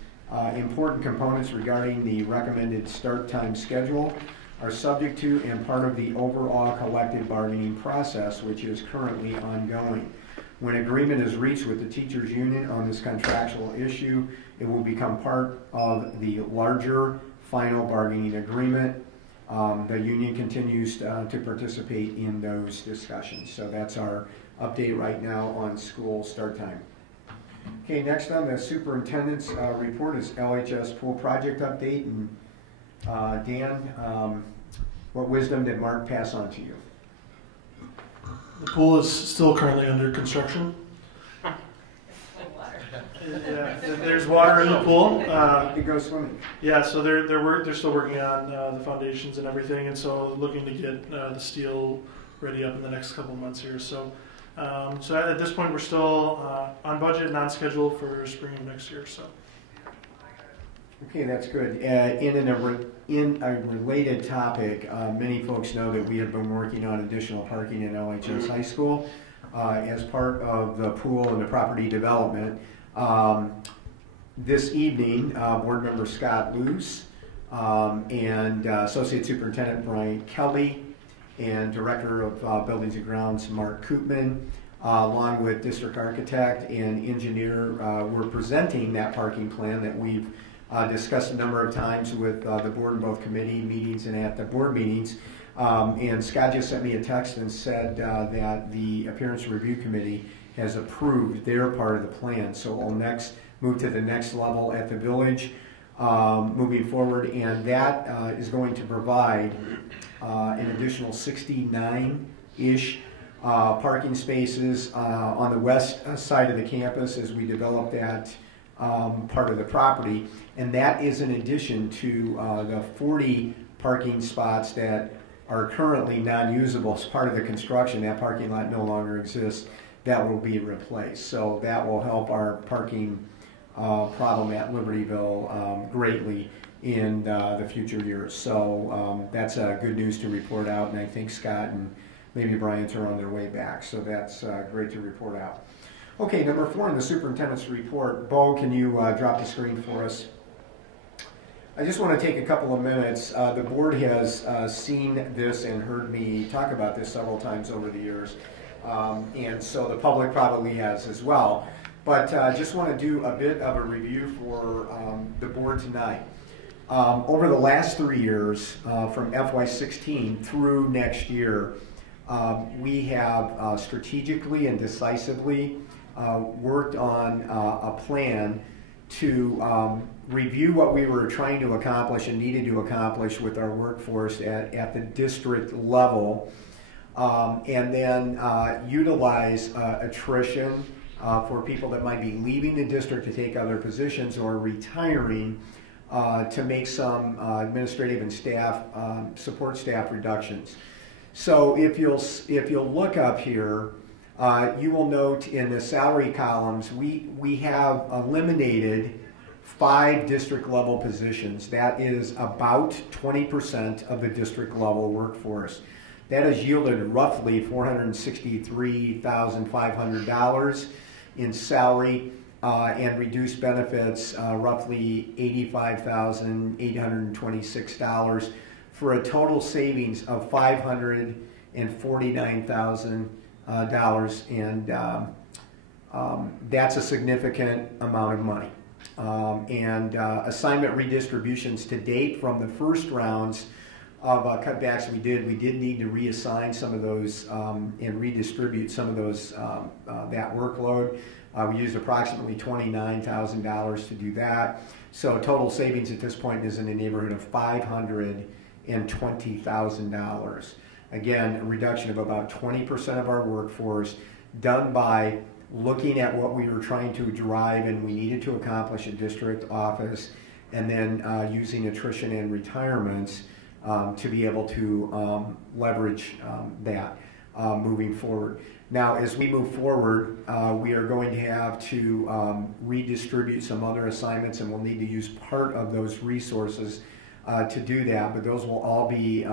important components regarding the recommended start time schedule are subject to and part of the overall collective bargaining process, which is currently ongoing. When agreement is reached with the teachers union on this contractual issue, it will become part of the larger final bargaining agreement. The union continues to participate in those discussions. So that's our update right now on school start time. Okay, next on the superintendent's report is LHS pool project update. And Dan, what wisdom did Mark pass on to you? The pool is still currently under construction. Yeah, there's water in the pool. You go swimming. Yeah, so they're still working on the foundations and everything, and so looking to get the steel ready up in the next couple of months here. So, so at this point, we're still on budget and on schedule for spring of next year. So. Okay, that's good. In a related topic, many folks know that we have been working on additional parking in LHS High School as part of the pool and the property development. This evening, Board Member Scott Luce and Associate Superintendent Brian Kelly and Director of Buildings and Grounds Mark Koopman, along with District Architect and Engineer, were presenting that parking plan that we've discussed a number of times with the board in both committee meetings and at the board meetings. And Scott just sent me a text and said that the Appearance Review Committee has approved their part of the plan. So we'll next move to the next level at the village moving forward, and that is going to provide an additional 69-ish parking spaces on the west side of the campus as we develop that part of the property. And that is in addition to the 40 parking spots that are currently non-usable as part of the construction. That parking lot no longer exists. That will be replaced. So that will help our parking problem at Libertyville greatly in the future years. So that's good news to report out, and I think Scott and maybe Bryant are on their way back. So that's great to report out. Okay, number 4 in the superintendent's report. Bo, can you drop the screen for us? I just want to take a couple of minutes. The board has seen this and heard me talk about this several times over the years, and so the public probably has as well. But I just want to do a bit of a review for the board tonight. Over the last 3 years, from FY16 through next year, we have strategically and decisively worked on a plan to review what we were trying to accomplish and needed to accomplish with our workforce at the district level, and then utilize attrition for people that might be leaving the district to take other positions or retiring to make some administrative and staff support staff reductions. So if you'll look up here, you will note in the salary columns we have eliminated 5 district level positions. That is about 20% of the district level workforce. That has yielded roughly $463,500 in salary and reduced benefits, roughly $85,826 for a total savings of $549,000, and that's a significant amount of money. Assignment redistributions to date from the first rounds of cutbacks we did need to reassign some of those and redistribute some of those that workload. We used approximately $29,000 to do that. So total savings at this point is in the neighborhood of $520,000. Again, a reduction of about 20% of our workforce, done by looking at what we were trying to drive and we needed to accomplish in district office, and then using attrition and retirements to be able to leverage that moving forward. Now, as we move forward, we are going to have to redistribute some other assignments, and we'll need to use part of those resources to do that, but those will all be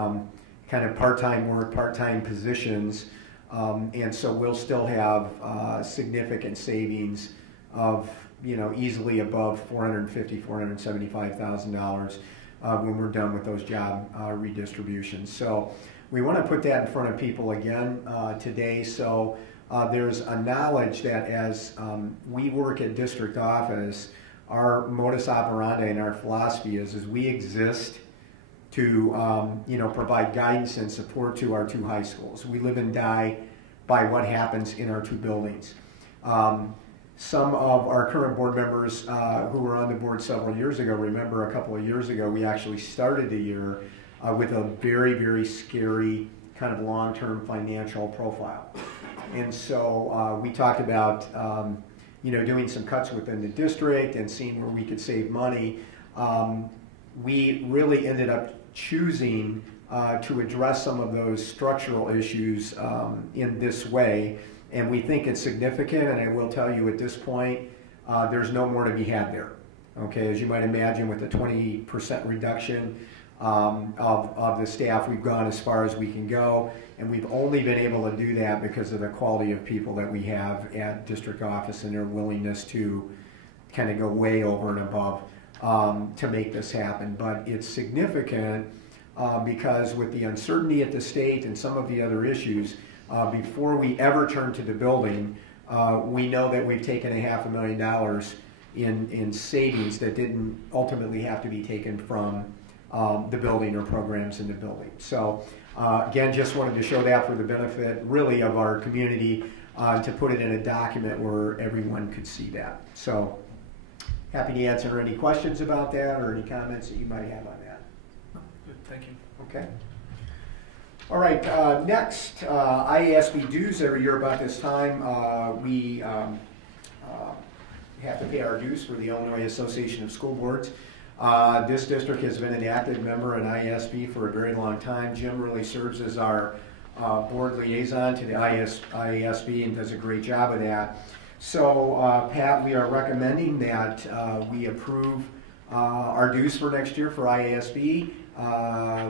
kind of part-time work, part-time positions, and so we'll still have significant savings of, easily above $450,000, $475,000 when we're done with those job redistributions. So we want to put that in front of people again today. So there's a knowledge that as we work at district office, our modus operandi and our philosophy is we exist to provide guidance and support to our 2 high schools. We live and die by what happens in our 2 buildings. Some of our current board members who were on the board several years ago remember a couple of years ago we actually started the year with a very, very scary kind of long-term financial profile. And so we talked about doing some cuts within the district and seeing where we could save money. We really ended up choosing to address some of those structural issues in this way, and we think it's significant, and I will tell you at this point, there's no more to be had there. Okay, as you might imagine, with the 20% reduction of the staff, we've gone as far as we can go, and we've only been able to do that because of the quality of people that we have at district office and their willingness to kind of go way over and above to make this happen. But it's significant because with the uncertainty at the state and some of the other issues, before we ever turn to the building, we know that we've taken $500,000 in savings that didn't ultimately have to be taken from the building or programs in the building. So again, just wanted to show that for the benefit really of our community to put it in a document where everyone could see that. So happy to answer any questions about that or any comments that you might have on that. Good, thank you. Okay. All right, next, IASB dues. Every year about this time, we have to pay our dues for the Illinois Association of School Boards. This district has been an active member in IASB for a very long time. Jim really serves as our board liaison to the IASB and does a great job of that. So, Pat, we are recommending that we approve our dues for next year for IASB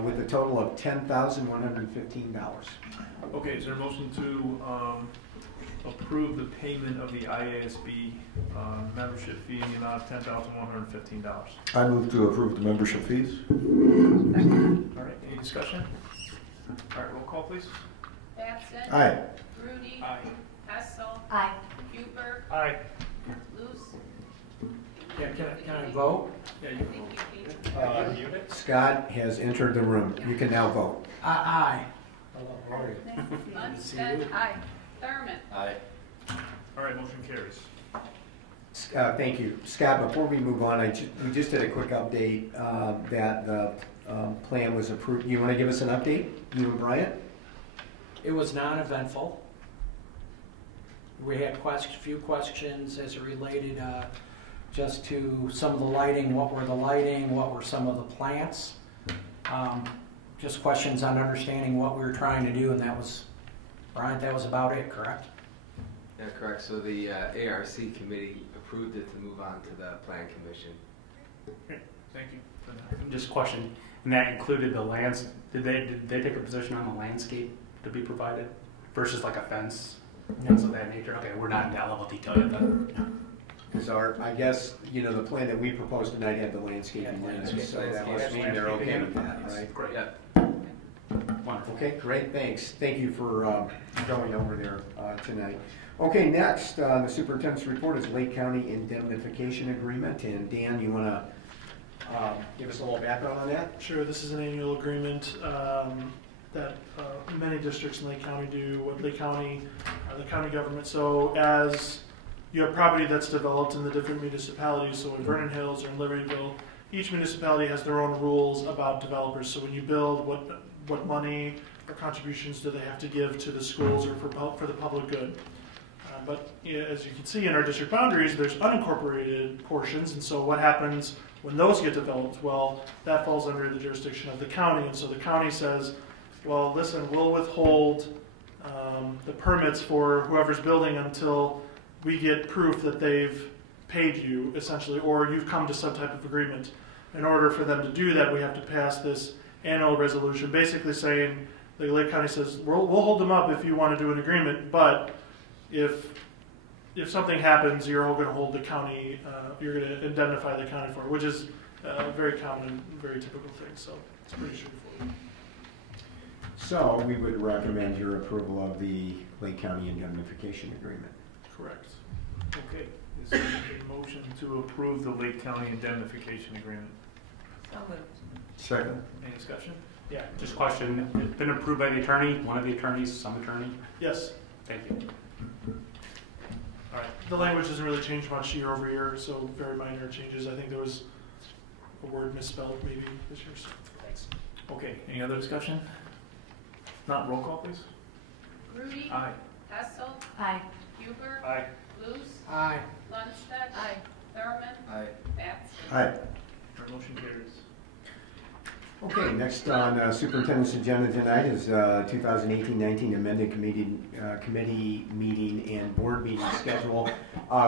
with a total of $10,115. Okay, is there a motion to approve the payment of the IASB membership fee in the amount of $10,115? I move to approve the membership fees. All right, any discussion? All right, roll call, please. Batson. Aye. Grudy. Aye. Hessel. Aye. Huber. Aye. Luce. Yeah, can I vote? Yeah, I you think you can. Scott has entered the room. You can now vote. Aye. Hello, how are you? Lundstedt. Aye. Thurman. Aye. All right, motion carries. Thank you. Scott, before we move on, we just did a quick update that the plan was approved. You want to give us an update, you and Bryant? It was non-eventful. We had a few questions as it related just to some of the lighting. What were the lighting? What were some of the plants? Just questions on understanding what we were trying to do, and that was, Bryant, that was about it, correct? Yeah, correct. So the ARC committee approved it to move on to the Plan Commission. Okay, thank you. Just a question, and that included the lands. Did they take a position on the landscape to be provided versus like a fence, things of that nature? Okay, we're not in that level of detail yet then. Because I guess, you know, the plan that we proposed tonight had the landscaping in it, so that must mean they're okay with that, right? Great. Yep. Wonderful. Okay, great, thanks. Thank you for going over there tonight. Okay, next, the superintendent's report is Lake County Indemnification Agreement, and Dan, you want to give us a little background on that? Sure, this is an annual agreement that many districts in Lake County do with Lake County, the county government. So as you have property that's developed in the different municipalities, so in Vernon Hills or in Libertyville, each municipality has their own rules about developers. So when you build, what money or contributions do they have to give to the schools or for the public good? But as you can see in our district boundaries, there's unincorporated portions, and so what happens when those get developed? Well, that falls under the jurisdiction of the county, and so the county says, well, listen, we'll withhold the permits for whoever's building until we get proof that they've paid you, essentially, or you've come to some type of agreement. In order for them to do that, we have to pass this annual resolution, basically saying, the Lake County says, we'll hold them up if you want to do an agreement, but if something happens, you're all going to hold the county, you're going to indemnify the county for it, which is a very common and very typical thing, so it's pretty straightforward. So we would recommend your approval of the Lake County Indemnification Agreement. Correct. Okay, is there a motion to approve the Lake County Indemnification Agreement? So moved. Second. Any discussion? Yeah, just a question. It's been approved by the attorney, one of the attorneys, some attorney? Yes. Thank you. All right. The language doesn't really change much year over year, so very minor changes. I think there was a word misspelled maybe this year. So thanks. Okay, any other discussion? Not roll call, please. Grudy. Aye. Hessel. Aye. Huber. Aye. Luce. Aye. Lundstedt. Aye. Thurman. Aye. Batson. Aye. Our motion carries. Okay, next on superintendent's agenda tonight is 2018-19 amended committee meeting and board meeting schedule.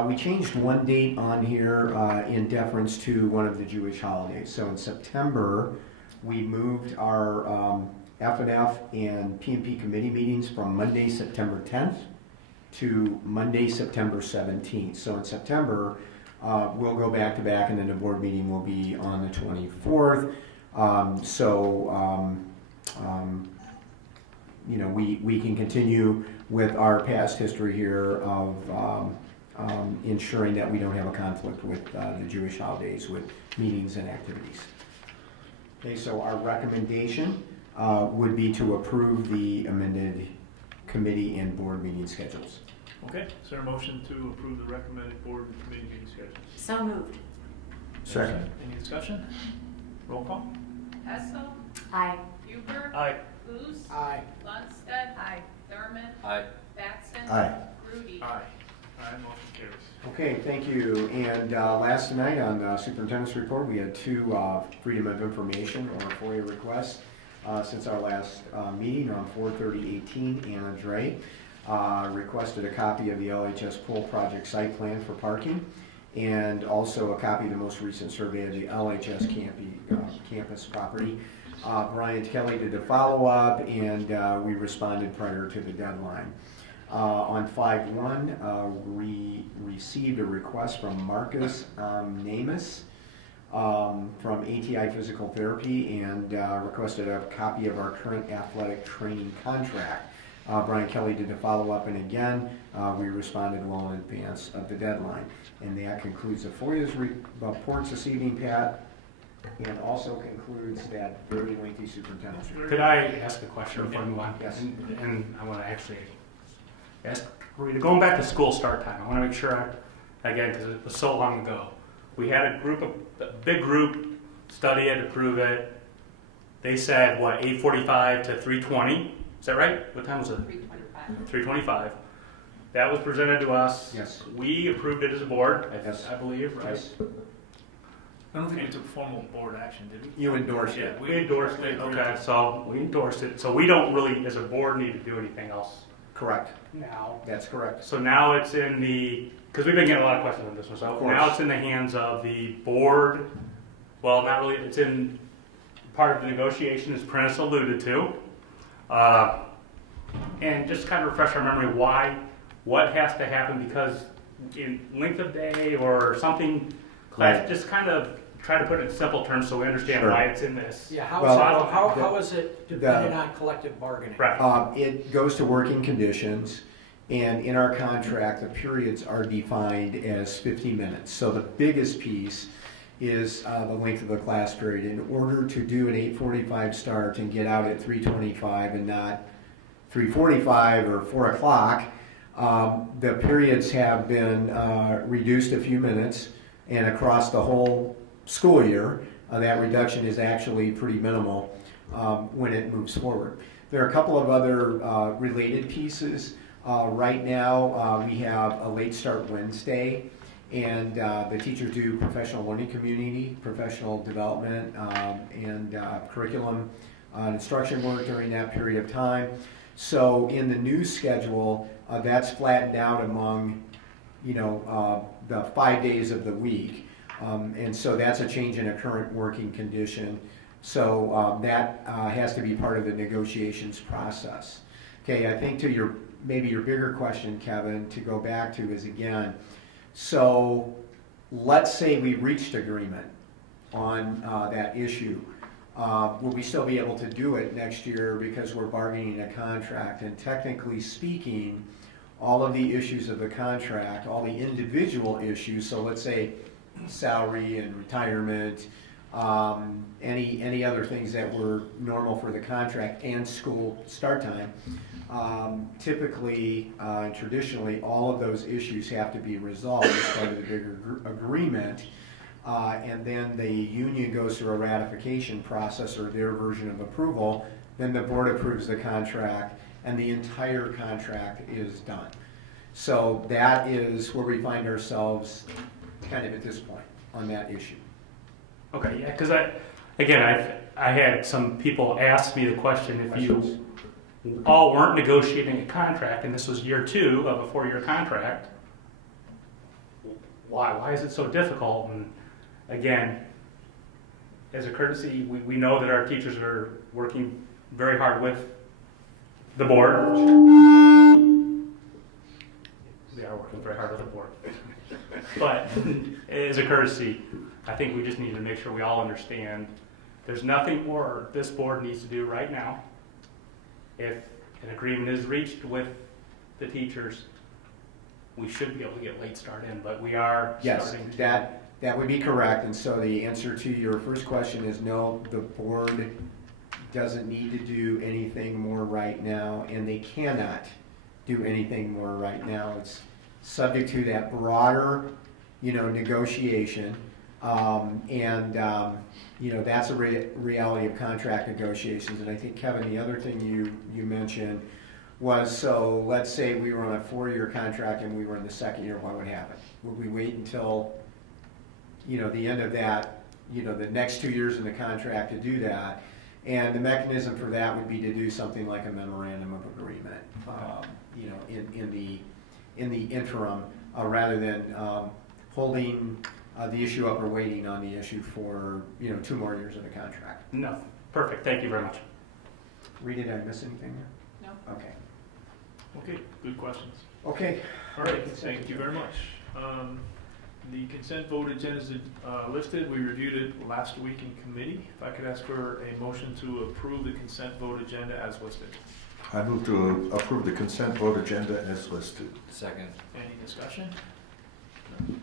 We changed one date on here in deference to one of the Jewish holidays. So in September, we moved our F&F and P&P committee meetings from Monday, September 10th to Monday, September 17th. So in September, we'll go back to back, and then the board meeting will be on the 24th. You know, we can continue with our past history here of ensuring that we don't have a conflict with the Jewish holidays with meetings and activities. Okay, so our recommendation would be to approve the amended committee and board meeting schedules. Okay, is there a motion to approve the recommended board and committee meeting schedules? So moved. Second. Any discussion? Roll call? Hessel, Aye. Huber, Aye. Luce, Aye. Lundstedt, Thurman, Aye. Batson, Aye. Grudy. Aye. Aye, motion carries. Okay, thank you. And last night on the superintendent's report, we had two Freedom of Information or FOIA requests since our last meeting on 4/30/18. Anna Dre requested a copy of the LHS pool project site plan for parking and also a copy of the most recent survey of the LHS campus property. Brian Kelly did the follow-up and we responded prior to the deadline. On 5/1, we received a request from Marcus Namus from ATI Physical Therapy and requested a copy of our current athletic training contract. Brian Kelly did the follow-up, and again, we responded well in advance of the deadline. And that concludes the FOIA's reports this evening, Pat, and also concludes that very lengthy superintendent's report. Could I ask a question before we move on? Yes. And I want to actually ask Rita, going back to school start time, I want to make sure, again, because it was so long ago, we had a big group study it, approve it. They said, what, 8:45 to 3:20? Is that right? What time was it? 325. 3:25. That was presented to us. Yes. We approved it as a board, Yes. I believe, right? Yes. I don't think we took formal board action, did we? You endorsed Yeah, it. We endorsed it. Okay, so we endorsed it. So we don't really, as a board, need to do anything else Correct. now. That's correct. So now it's in the, because we've been getting a lot of questions on this one, so now it's in the hands of the board. Well, not really, it's in part of the negotiation, as Prentice alluded to. And just kind of refresh our memory, what has to happen, because in length of day or something, Right. just kind of try to put it in simple terms so we understand Sure. why it's in this. Yeah, how, Well, how is it dependent on collective bargaining? Right. It goes to working conditions, and in our contract, the periods are defined as 50 minutes. So the biggest piece is the length of the class period. In order to do an 8:45 start and get out at 3:25 and not 3:45 or 4 o'clock, the periods have been reduced a few minutes, and across the whole school year, that reduction is actually pretty minimal when it moves forward. There are a couple of other related pieces. Right now, we have a late start Wednesday, and the teachers do professional learning community, professional development, and curriculum instruction work during that period of time. So in the new schedule, that's flattened out among, the 5 days of the week. And so that's a change in a current working condition. So that has to be part of the negotiations process. Okay, I think to maybe your bigger question, Kevin, to go back to is again, so let's say we reached agreement on that issue. Will we still be able to do it next year because we're bargaining a contract? And technically speaking, all of the issues of the contract, all the individual issues, so let's say salary and retirement, any other things that were normal for the contract and school start time, typically, traditionally, all of those issues have to be resolved as part of the bigger agreement. And then the union goes through a ratification process or their version of approval, then the board approves the contract and the entire contract is done. So that is where we find ourselves kind of at this point on that issue. Okay, yeah, because I had some people ask me the question, if you all weren't negotiating a contract and this was year 2 of a 4-year contract, why is it so difficult? And again, as a courtesy, we know that our teachers are working very hard with the board. They are working very hard with the board. But as a courtesy, I think we just need to make sure we all understand there's nothing more this board needs to do right now. If an agreement is reached with the teachers, we should be able to get late start in, but we are starting to. That would be correct, and so the answer to your first question is no, the board doesn't need to do anything more right now, and they cannot do anything more right now. It's subject to that broader, negotiation, that's a reality of contract negotiations. And I think, Kevin, the other thing you mentioned was, so let's say we were on a 4-year contract and we were in the 2nd year, what would happen? Would we wait until, the end of that, the next 2 years in the contract to do that? And the mechanism for that would be to do something like a memorandum of agreement, in the interim, rather than holding the issue up or waiting on the issue for 2 more years of the contract. No, perfect. Thank you very much. Rita, did I miss anything there? No. Okay. Okay, good questions. Okay. All right, thank you very much. The consent vote agenda is listed. We reviewed it last week in committee. If I could ask for a motion to approve the consent vote agenda as listed. I move to approve the consent vote agenda as listed. Second. Any discussion? No.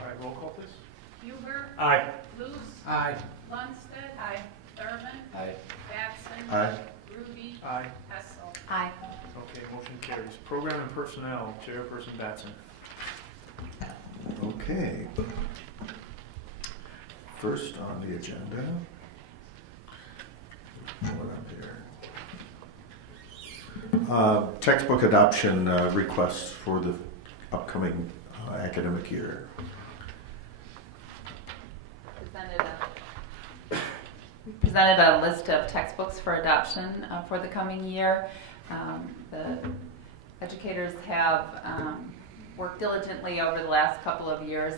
All right, roll call, please. Huber. Aye. Luce. Aye. Lundstedt. Aye. Thurman. Aye. Batson. Aye. Ruby. Aye. Hessel. Aye. Okay, motion carries. Program and personnel, Chairperson Batson. Okay. First on the agenda, what up here? Textbook adoption requests for the upcoming academic year. We presented a list of textbooks for adoption for the coming year. The educators have worked diligently over the last couple of years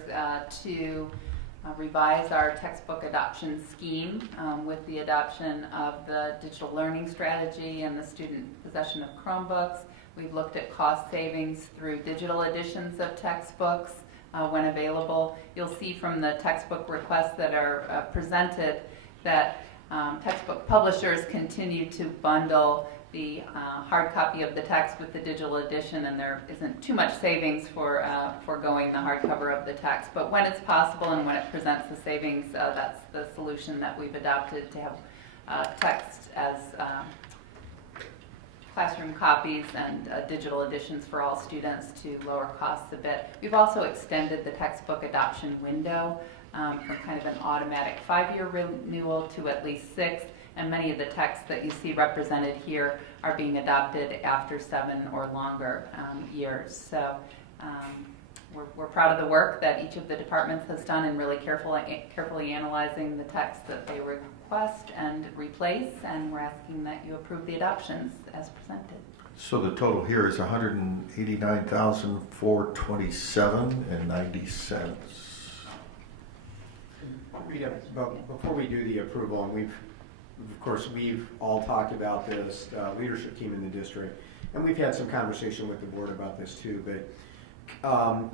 to revise our textbook adoption scheme with the adoption of the digital learning strategy and the student possession of Chromebooks. We've looked at cost savings through digital editions of textbooks when available. You'll see from the textbook requests that are presented that textbook publishers continue to bundle the hard copy of the text with the digital edition, and there isn't too much savings for foregoing the hardcover of the text. But when it's possible and when it presents the savings, that's the solution that we've adopted, to have text as classroom copies and digital editions for all students to lower costs a bit. We've also extended the textbook adoption window from kind of an automatic 5-year renewal to at least 6. And many of the texts that you see represented here are being adopted after 7 or longer years. So we're proud of the work that each of the departments has done in really carefully analyzing the texts that they request and replace, and we're asking that you approve the adoptions as presented. So the total here is $189,427.90. Rita, before we do the approval, and we've all talked about this, leadership team in the district, and we've had some conversation with the board about this too, but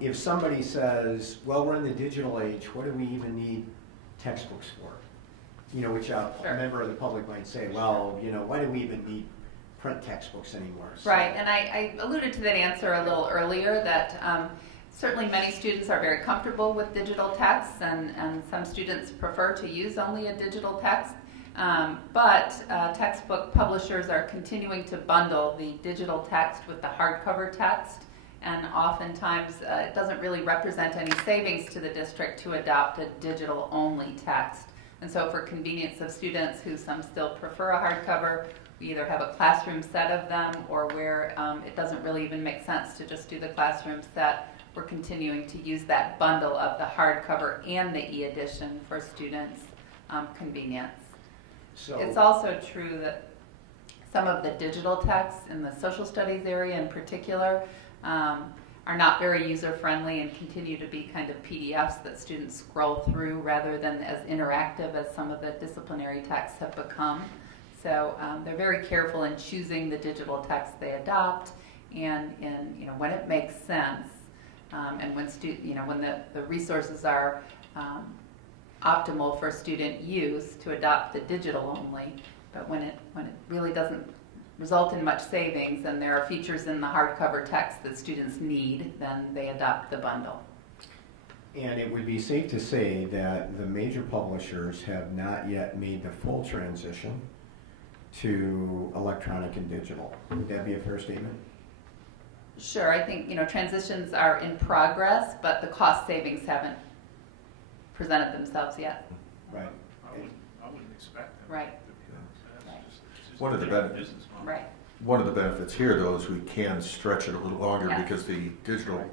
if somebody says, well, we're in the digital age, what do we even need textbooks for? Which a member of the public might say, well, why do we even need print textbooks anymore? So, right, and I alluded to that answer a little earlier, that certainly many students are very comfortable with digital texts, and some students prefer to use only a digital text. But textbook publishers are continuing to bundle the digital text with the hardcover text, and oftentimes it doesn't really represent any savings to the district to adopt a digital-only text. And so for convenience of students who some still prefer a hardcover, we either have a classroom set of them, or where it doesn't really even make sense to just do the classroom set, we're continuing to use that bundle of the hardcover and the e-edition for students' convenience. So it's also true that some of the digital texts in the social studies area in particular are not very user-friendly and continue to be kind of PDFs that students scroll through rather than as interactive as some of the disciplinary texts have become. So they're very careful in choosing the digital text they adopt, and when it makes sense, and when the resources are optimal for student use, to adopt the digital only. But when it really doesn't result in much savings and there are features in the hardcover text that students need, then they adopt the bundle. And it would be safe to say that the major publishers have not yet made the full transition to electronic and digital. Would that be a fair statement? Sure, I think, transitions are in progress, but the cost savings haven't presented themselves yet. Right. I wouldn't expect them. Right. One of the benefits. Right. One of the benefits here, though, is we can stretch it a little longer Yes. because the digital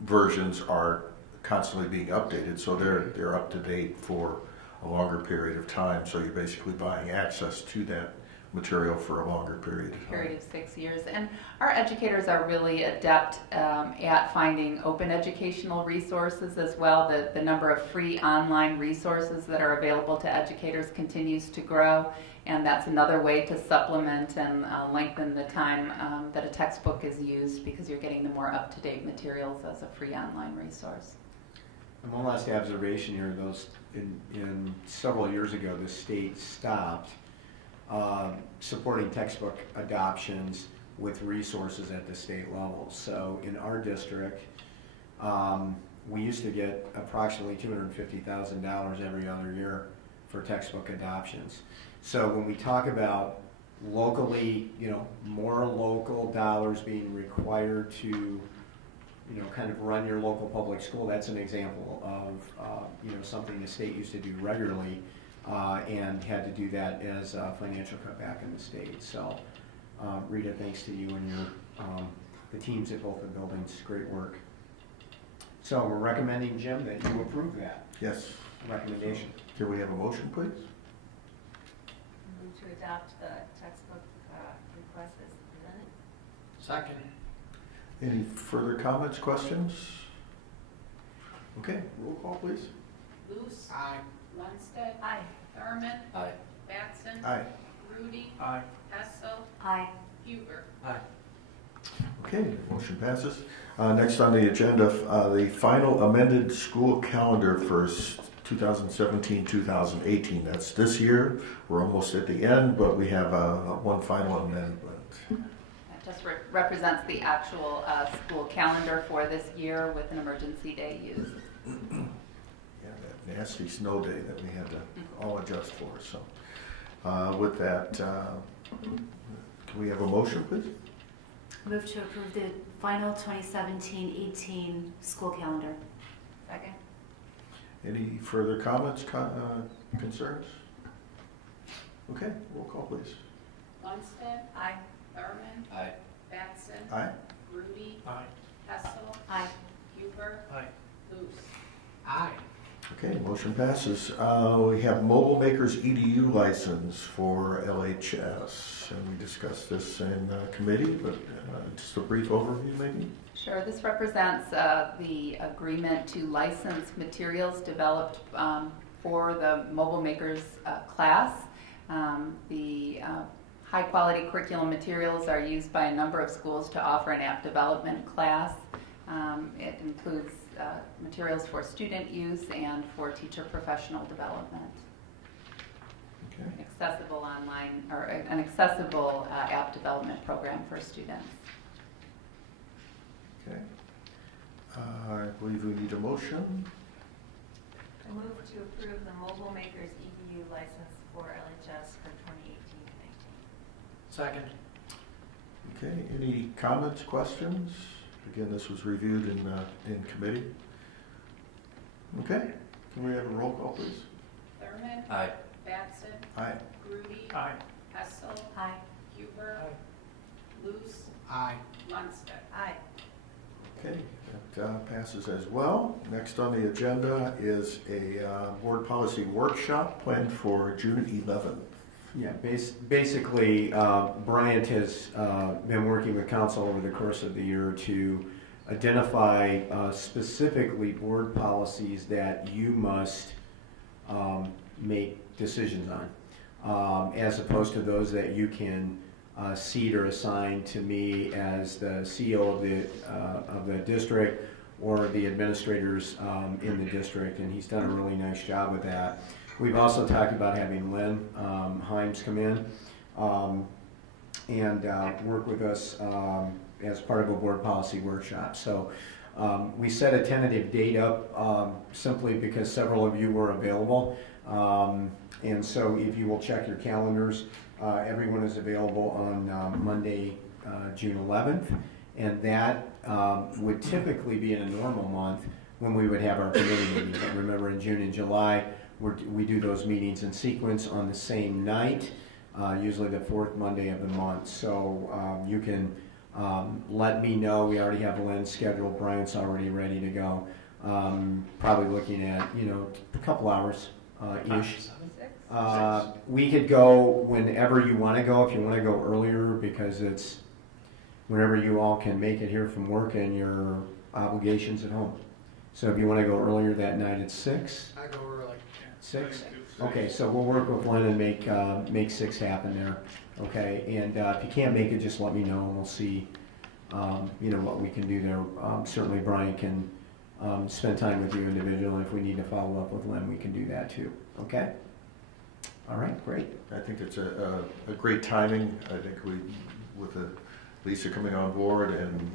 versions are constantly being updated, so they're up to date for a longer period of time. So you're basically buying access to that material for a longer period of time. Period of 6 years. And our educators are really adept at finding open educational resources as well. The number of free online resources that are available to educators continues to grow, and that's another way to supplement and lengthen the time that a textbook is used, because you're getting the more up-to-date materials as a free online resource. And one last observation here, in several years ago, the state stopped supporting textbook adoptions with resources at the state level. So in our district, we used to get approximately $250,000 every other year for textbook adoptions. So when we talk about locally, more local dollars being required to, kind of run your local public school, that's an example of, something the state used to do regularly. And had to do that as a financial cutback in the state. So, Rita, thanks to you and your the teams at both the buildings. Great work. So we're recommending, Jim, that you approve that. Yes. Recommendation. Can we have a motion, please? Move to adopt the textbook request as presented. Second. Any further comments, questions? Okay, roll call, please. Luce. Aye. Lundstedt. Aye. Thurman. Aye. Batson. Aye. Rudy. Aye. Hessel. Aye. Huber. Aye. Okay, motion passes. Next on the agenda, the final amended school calendar for 2017-2018. That's this year. We're almost at the end, but we have one final amendment. That just represents the actual school calendar for this year with an emergency day used. Nasty snow day that we had to all adjust for. So with that, can we have a motion, please? Move to approve the final 2017-18 school calendar. Second. Any further comments, concerns? Okay, roll call, please. Lundstedt. Aye. Thurman. Aye. Batson. Aye. Rudy. Aye. Hessel. Aye. Huber. Aye. Luce. Aye. Okay, motion passes. We have Mobile Makers EDU license for LHS, and we discussed this in committee, but just a brief overview maybe? Sure, this represents the agreement to license materials developed for the Mobile Makers class. The high quality curriculum materials are used by a number of schools to offer an app development class. It includes materials for student use and for teacher professional development. Okay. An accessible online, or an accessible app development program for students. Okay. I believe we need a motion. I move to approve the Mobile Makers EDU license for LHS for 2018-19. Second. Okay, any comments, questions? Again, this was reviewed in committee. Okay, can we have a roll call, please? Thurman. Aye. Batson. Aye. Grudy. Aye. Hessel. Aye. Huber. Luce. Aye. Lundstedt. Aye. Okay, that passes as well. Next on the agenda is a board policy workshop planned for June 11th. Yeah, basically, Bryant has been working with council over the course of the year to identify specifically board policies that you must make decisions on, as opposed to those that you can seat or assign to me as the CEO of the district or the administrators in the district, and he's done a really nice job with that. We've also talked about having Lynn Himes come in and work with us as part of a board policy workshop. So we set a tentative date up simply because several of you were available. And so if you will check your calendars, everyone is available on Monday, June 11th. And that would typically be in a normal month when we would have our committee meetings. Remember, in June and July, we do those meetings in sequence on the same night, usually the fourth Monday of the month. So you can let me know. We already have Lynn scheduled. Brian's already ready to go. Probably looking at, a couple hours ish. We could go whenever you want to go. If you want to go earlier, because it's whenever you all can make it here from work and your obligations at home. So if you want to go earlier that night at 6. I go early. 6? Okay, so we'll work with Lynn and make 6 happen there. Okay, and if you can't make it, just let me know and we'll see, what we can do there. Certainly Brian can spend time with you individually. If we need to follow up with Lynn, we can do that too. Okay? All right, great. I think it's a great timing. I think with Lisa coming on board and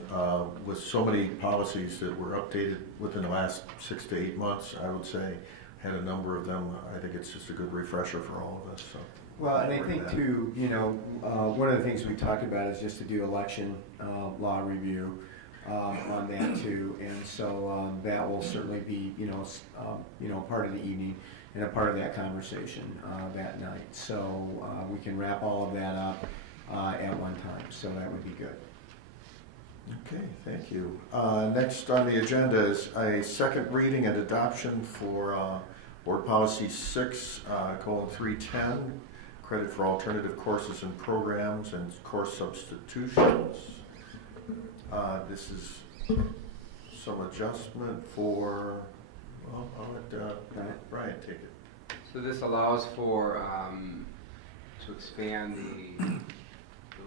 with so many policies that were updated within the last 6 to 8 months, I would say, had a number of them. I think it's just a good refresher for all of us. So. Well, and I think too, one of the things we talked about is just to do election law review on that too, and so that will certainly be, part of the evening and a part of that conversation that night. So we can wrap all of that up at one time. So that would be good. Okay, thank you. Next on the agenda is a second reading and adoption for Board Policy 6:310, credit for alternative courses and programs and course substitutions. This is some adjustment for, well, I'll let Brian take it. So this allows for to expand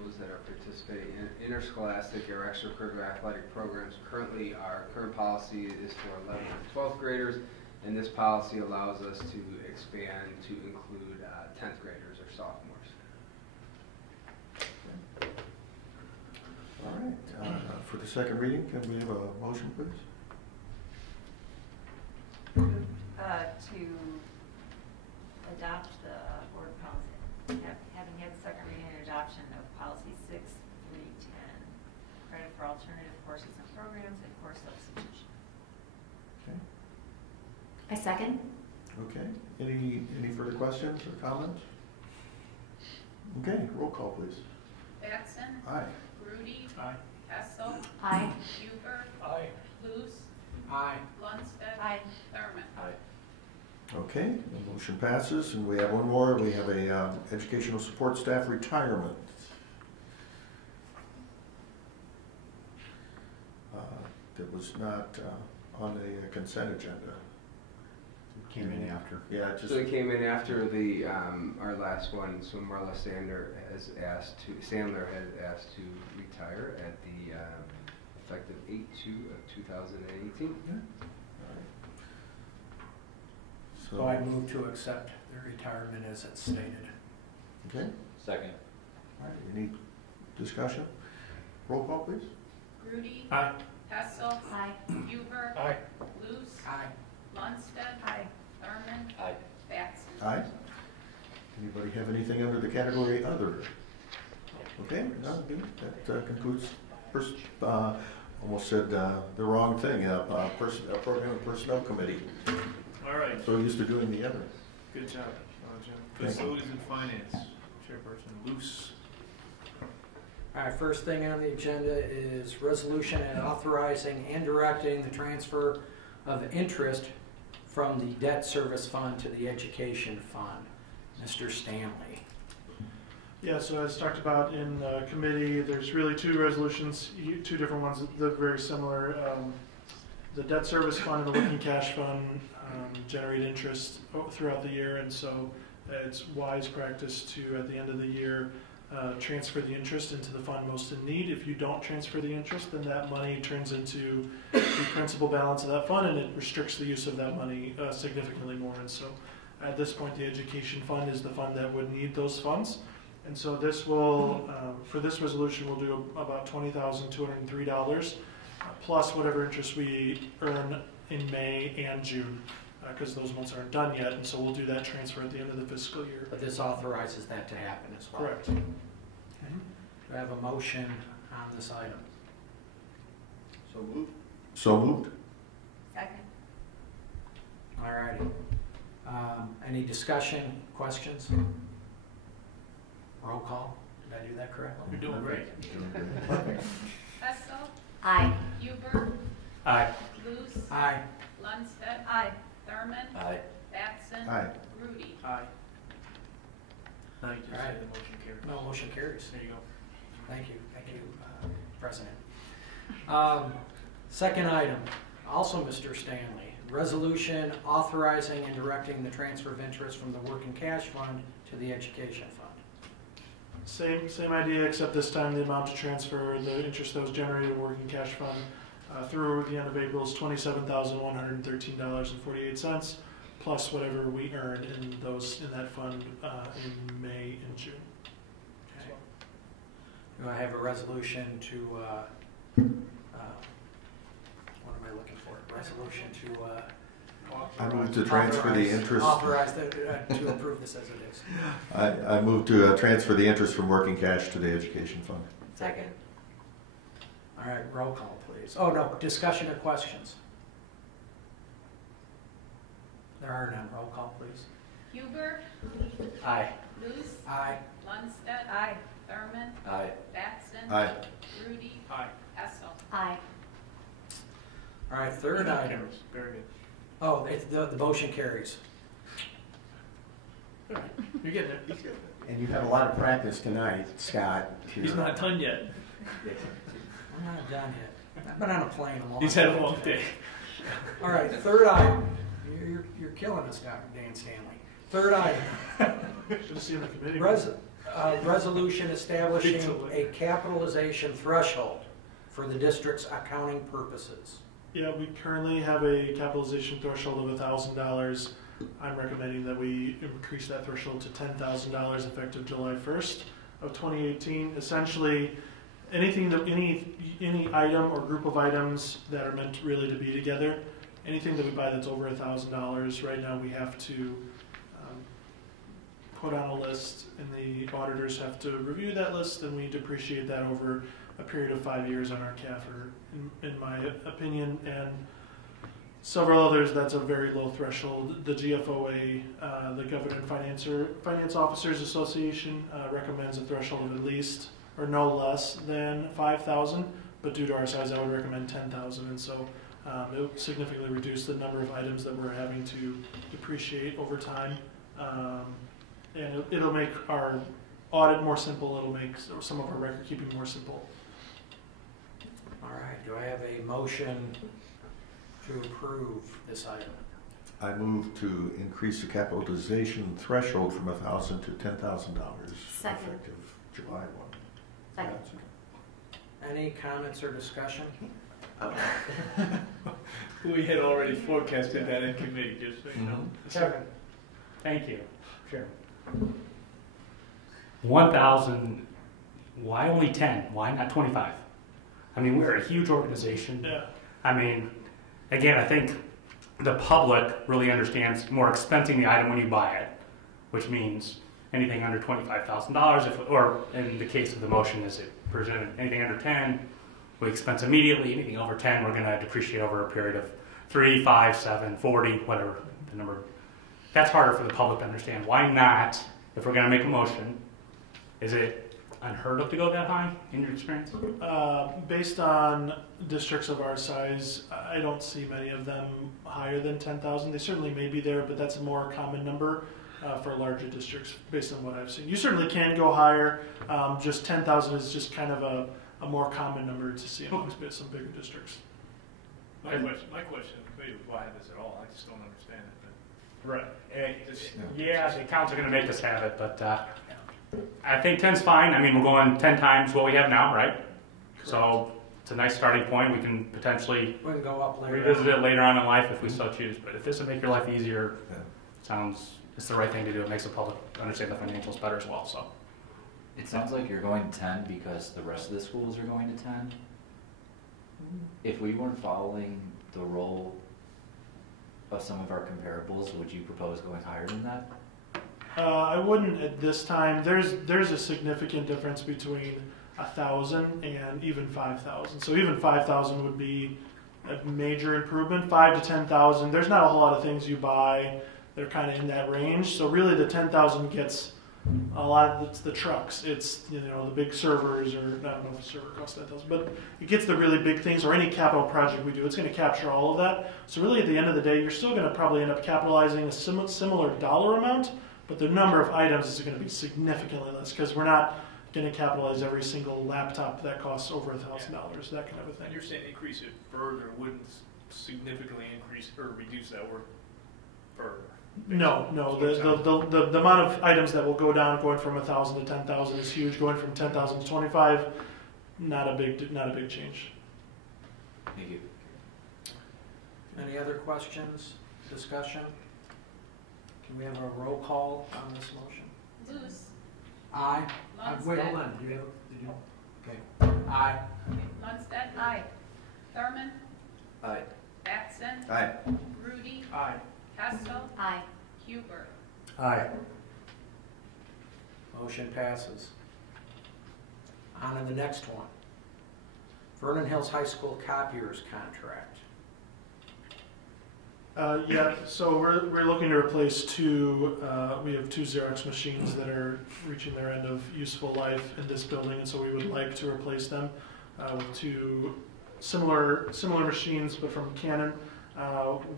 those that are participating in interscholastic or extracurricular athletic programs. Currently, our current policy is for 11th and 12th graders, and this policy allows us to expand to include 10th graders or sophomores. All right. For the second reading, can we have a motion, please? To adopt the board policy, having had the second reading and adoption of policy 6:310, credit for alternative courses and programs and course substitution. Okay. I second. Okay. Any further questions or comments? Okay. Roll call, please. Batson. Aye. Grudy. Aye. Hessel. Aye. Huber. Aye. Luce. Aye. Lundstedt. Aye. Thurman. Aye. Okay, the motion passes, and we have one more. We have a educational support staff retirement. That was not on the consent agenda. It came in after. Yeah, just. So it came in after the our last one. So Marla Sandler has asked to to retire at the effective 8/2/2018. Yeah. So I move to accept the retirement as it's stated. Okay. Second. All right. Any discussion? Roll call, please. Grudy. Aye. Hessel. Aye. Huber. Aye. Luce. Aye. Lundstedt. Aye. Thurman. Aye. Batson. Aye. Anybody have anything under the category other? Okay, no, good. That concludes. Almost said the wrong thing. Program and Personnel Committee. All right. So used to doing the other. Good job, Jim. Thank you. Facilities and Finance, Chairperson Luce. All right, first thing on the agenda is resolution and authorizing and directing the transfer of interest from the debt service fund to the education fund. Mr. Stanley. Yeah, so as talked about in committee, there's really two resolutions, two different ones that are very similar. The debt service fund and the working cash fund generate interest throughout the year, and so it's wise practice to, at the end of the year, transfer the interest into the fund most in need. If you don't transfer the interest, then that money turns into the principal balance of that fund, and it restricts the use of that money significantly more. And so at this point, the education fund is the fund that would need those funds. And so this will, for this resolution, we'll do about $20,203 plus whatever interest we earn in May and June, because those months aren't done yet, and so we'll do that transfer at the end of the fiscal year. But this authorizes that to happen as well. Correct. Okay. Do I have a motion on this item? So moved. So moved. Second. All righty. Any discussion, questions? Roll call. Did I do that correctly? You're doing great. Hessel. Aye. Huber. Aye. Luce. Aye. Lundstedt. Aye. Thurman. Aye. Batson. Aye. Rudy. Aye. Now you just All say right. the motion carries. No, motion carries. There you go. Thank you, President. Second item, also Mr. Stanley, resolution authorizing and directing the transfer of interest from the working cash fund to the education fund. Same idea, except this time the amount to transfer the interest that was generated in working cash fund through the end of April is $27,113.48, plus whatever we earned in that fund in May and June. Okay. Do I have a resolution to, what am I looking for? Resolution to I move to transfer the interest. Authorize to approve this as it is. I move to transfer the interest from working cash to the education fund. Second. All right, roll call, please. Oh, no, discussion or questions? There are none. Roll call, please. Huber. Aye. Luce. Aye. Lundstedt. Aye. Thurman. Aye. Batson. Aye. Rudy. Aye. Hessel. Aye. All right, third item. Very good. Oh, the motion carries. All right. You're getting it. And you had a lot of practice tonight, Scott. He's not done yet. I'm not done yet. I've been on a plane a long He's had a long day. All right, third item. You're killing us, Dr. Dan Stanley. Third item. Should have seen the committee. Resolution establishing a capitalization threshold for the district's accounting purposes. Yeah, we currently have a capitalization threshold of $1,000. I'm recommending that we increase that threshold to $10,000 effective July 1st of 2018. Essentially, anything that any item or group of items that are meant really to be together, anything that we buy that's over $1,000, right now we have to put on a list, and the auditors have to review that list, and we depreciate that over a period of 5 years on our CAFR, in my opinion, and several others. That's a very low threshold. The GFOA, the Government Finance Officers Association, recommends a threshold of at least or no less than 5,000, but due to our size, I would recommend 10,000, and so it will significantly reduce the number of items that we're having to depreciate over time, and it'll make our audit more simple. It'll make some of our record keeping more simple. All right, do I have a motion to approve this item? I move to increase the capitalization threshold from $1,000 to $10,000 effective July 1. Second. Any comments or discussion? We had already forecasted that in committee, just so you know. Kevin. Thank you. Sure. 1,000, why only 10? Why not 25? I mean, we're a huge organization. Yeah. I mean, again, I think the public really understands more expensing the item when you buy it, which means anything under $25,000, or in the case of the motion as it presented, anything under 10, we expense immediately. Anything over 10, we're going to depreciate over a period of 3, 5, 7, 40, whatever the number. That's harder for the public to understand. Why not, if we're going to make a motion, is it unheard of to go that high in your experience? Based on districts of our size, I don't see many of them higher than 10,000. They certainly may be there, but that's a more common number for larger districts based on what I've seen. You certainly can go higher. Just 10,000 is just kind of a more common number to see amongst some bigger districts. My question is why have this at all? I just don't understand it. But. Right. Yeah, the accounts are going to make us have it, but I think 10's fine. I mean, we're going 10 times what we have now, right? Correct. So it's a nice starting point. We can potentially go up later revisit it later on in life if we so choose. But if this would make your life easier, it's the right thing to do. It makes the public understand the financials better as well. So it sounds like you're going 10 because the rest of the schools are going to 10. If we weren't following the role of some of our comparables, would you propose going higher than that? I wouldn't at this time. There's a significant difference between 1,000 and even 5,000. So even 5,000 would be a major improvement. 5 to 10,000. There's not a whole lot of things you buy. They're kind of in that range. So really, the 10,000 gets a lot of it's the trucks. It's the big servers, or I don't know if a server costs that thousand, but it gets the really big things, or any capital project we do. It's going to capture all of that. So really, at the end of the day, you're still going to probably end up capitalizing a similar dollar amount, but the number of items is going to be significantly less because we're not going to capitalize every single laptop that costs over $1,000, that kind of a thing. And you're saying increase it further wouldn't significantly increase or reduce that work further? No. The amount of items that will go down, going from 1,000 to 10,000, is huge. Going from 10,000 to 25, not a big change. Thank you. Any other questions, discussion? Can we have a roll call on this motion? Luce. Aye. Lundstedt. Wait, hold on. Did you? Okay. Aye. Lundstedt. Aye. Thurman. Aye. Batson. Aye. Rudy. Aye. Hessel. Aye. Huber. Aye. Motion passes. On to the next one. Vernon Hills High School copiers contract. So we're looking to replace two. We have two Xerox machines that are reaching their end of useful life in this building, and so we would like to replace them with two similar machines, but from Canon.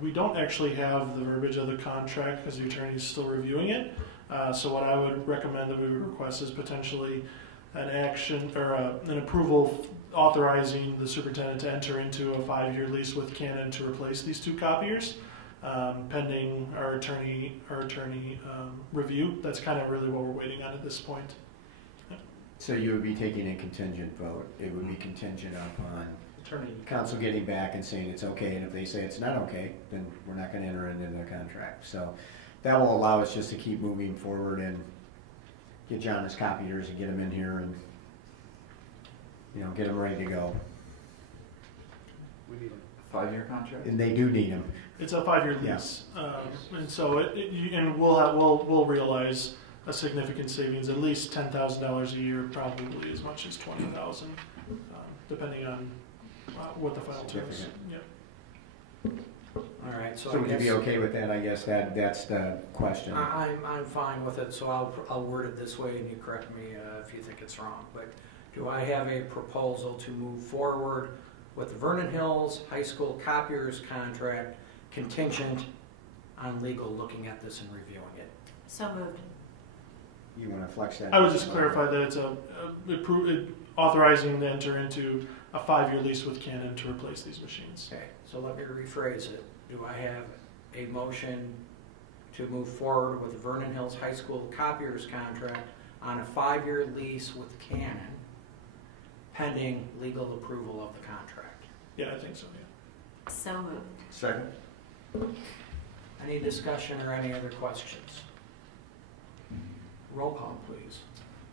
We don't actually have the verbiage of the contract because the attorney is still reviewing it. So what I would recommend that we would request is potentially an action or an approval authorizing the superintendent to enter into a 5-year lease with Canon to replace these two copiers, pending our attorney review. That's kind of really what we're waiting on at this point. So you would be taking a contingent vote. It would be contingent upon attorney council getting back and saying it's okay, and if they say it's not okay, then we're not going to enter into the contract. So that will allow us just to keep moving forward and get John his copiers and get them in here and get them ready to go. We need a 5-year contract, and they do need them. It's a 5-year lease, and so we'll realize a significant savings, at least $10,000 a year, probably as much as $20,000, depending on what the final term is. Yep. All right. So would you be okay with that? I guess that's the question. I'm fine with it. So I'll word it this way, and you correct me if you think it's wrong. But do I have a proposal to move forward with the Vernon Hills High School copiers contract contingent on legal looking at this and reviewing it? So moved. You want to flex that? I would just clarify that it's authorizing to enter into a 5-year lease with Canon to replace these machines. Okay, so let me rephrase it. Do I have a motion to move forward with the Vernon Hills High School copiers contract on a 5-year lease with Canon, pending legal approval of the contract? Yeah, I think so, yeah. So moved. Second. Any discussion or any other questions? Roll call, please.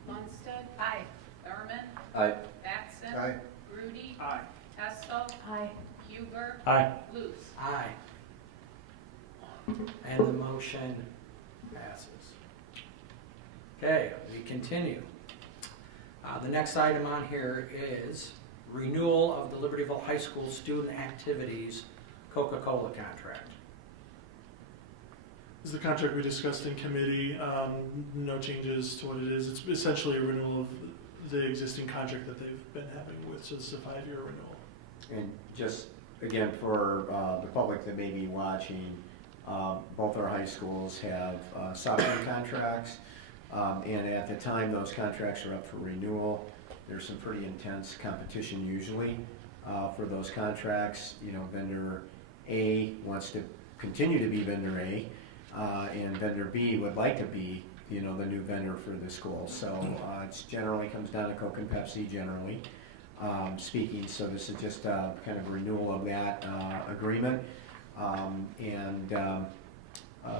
Lundstedt. Aye. Thurman. Aye. Batson. Aye. Rudy. Aye. Hessel. Aye. Huber. Aye. Luce. Aye. And the motion passes. Okay, we continue. The next item on here is renewal of the Libertyville High School student activities Coca-Cola contract. This is the contract we discussed in committee. No changes to what it is. It's essentially a renewal of the existing contract that they've been having with, so it's a 5-year renewal. And just again for the public that may be watching, both our high schools have software contracts, and at the time those contracts are up for renewal, there's some pretty intense competition usually for those contracts. Vendor A wants to continue to be vendor A, and vendor B would like to be the new vendor for the school. So it generally comes down to Coke and Pepsi generally speaking. So this is just kind of a renewal of that agreement.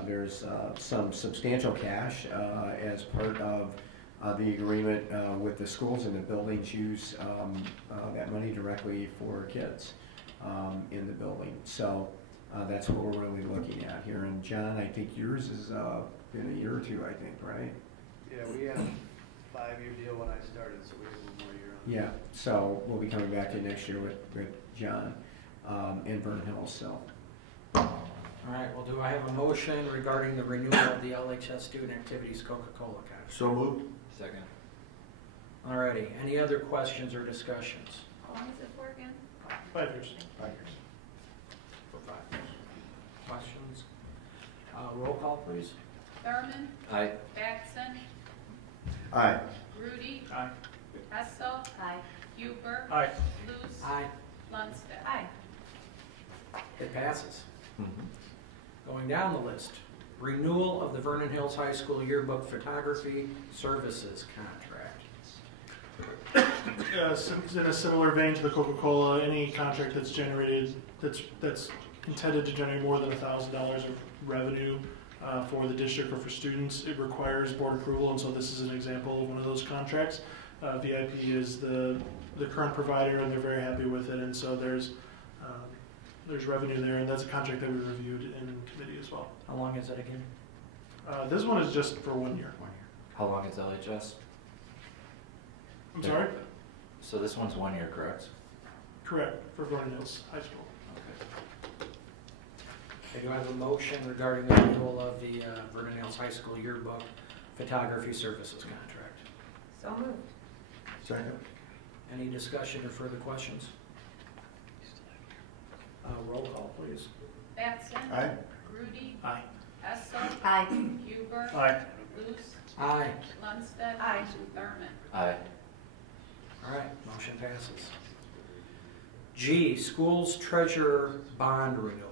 There's some substantial cash as part of the agreement with the schools, and the buildings use that money directly for kids in the building. So that's what we're really looking at here. And John, I think yours is been a year or two, I think, right? Yeah, we had a 5-year deal when I started, so we have 1 more year on Yeah, so we'll be coming back to you next year with John and Vernon Hills, so. All right, well, do I have a motion regarding the renewal of the LHS Student Activities Coca-Cola contract? So moved. Second. All righty, any other questions or discussions? How long is it for again? 5 years. 5 years. For 5 years. Questions? Roll call, please. Thurman. Aye. Batson. Aye. Grudy. Aye. Hessel. Aye. Huber. Aye. Luce. Aye. Lundstedt. Aye. It passes. Going down the list, renewal of the Vernon Hills High School Yearbook Photography Services Contract. In a similar vein to the Coca-Cola, any contract that's generated, that's intended to generate more than $1,000 of revenue for the district or for students, it requires board approval, and so this is an example of one of those contracts. VIP is the current provider, and they're very happy with it, and so there's revenue there, and that's a contract that we reviewed in committee as well. How long is it again? This one is just for 1 year. 1 year. How long is LHS? I'm sorry? So this one's 1 year, correct? Correct, for Vernon Hills High School. Okay, do I have a motion regarding the renewal of the Vernon Hills High School Yearbook Photography Services Contract? So moved. Second. Any discussion or further questions? Roll call, please. Batson. Aye. Grudy. Aye. Hessel. Aye. Huber. Aye. Luce. Aye. Lundstedt. Aye. Thurman. Aye. All right, motion passes. G, Schools Treasurer Bond Renewal.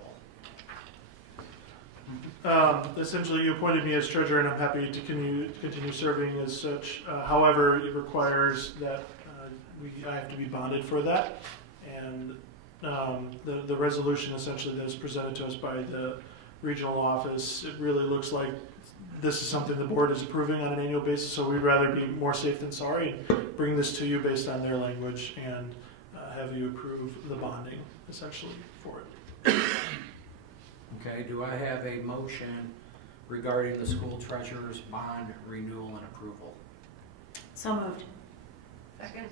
Essentially, you appointed me as treasurer, and I'm happy to continue serving as such. However, it requires that I have to be bonded for that, and the resolution essentially that is presented to us by the regional office, it really looks like this is something the board is approving on an annual basis, so we'd rather be more safe than sorry and bring this to you based on their language and have you approve the bonding essentially for it. Okay, do I have a motion regarding the school treasurer's bond renewal and approval? So moved. Second.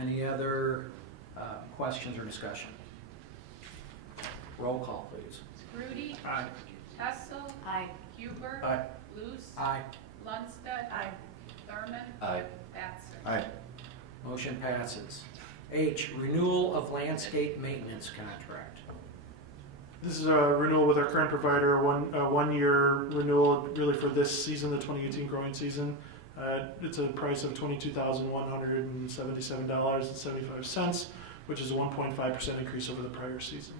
Any other questions or discussion? Roll call, please. Grudy. Aye. Hessel. Aye. Huber. Aye. Luce. Aye. Lundstedt. Aye. Thurman. Aye. Batson. Aye. Motion passes. H, renewal of landscape maintenance contract. This is a renewal with our current provider, a one-year renewal really for this season, the 2018 growing season. It's a price of $22,177.75, which is a 1.5% increase over the prior season.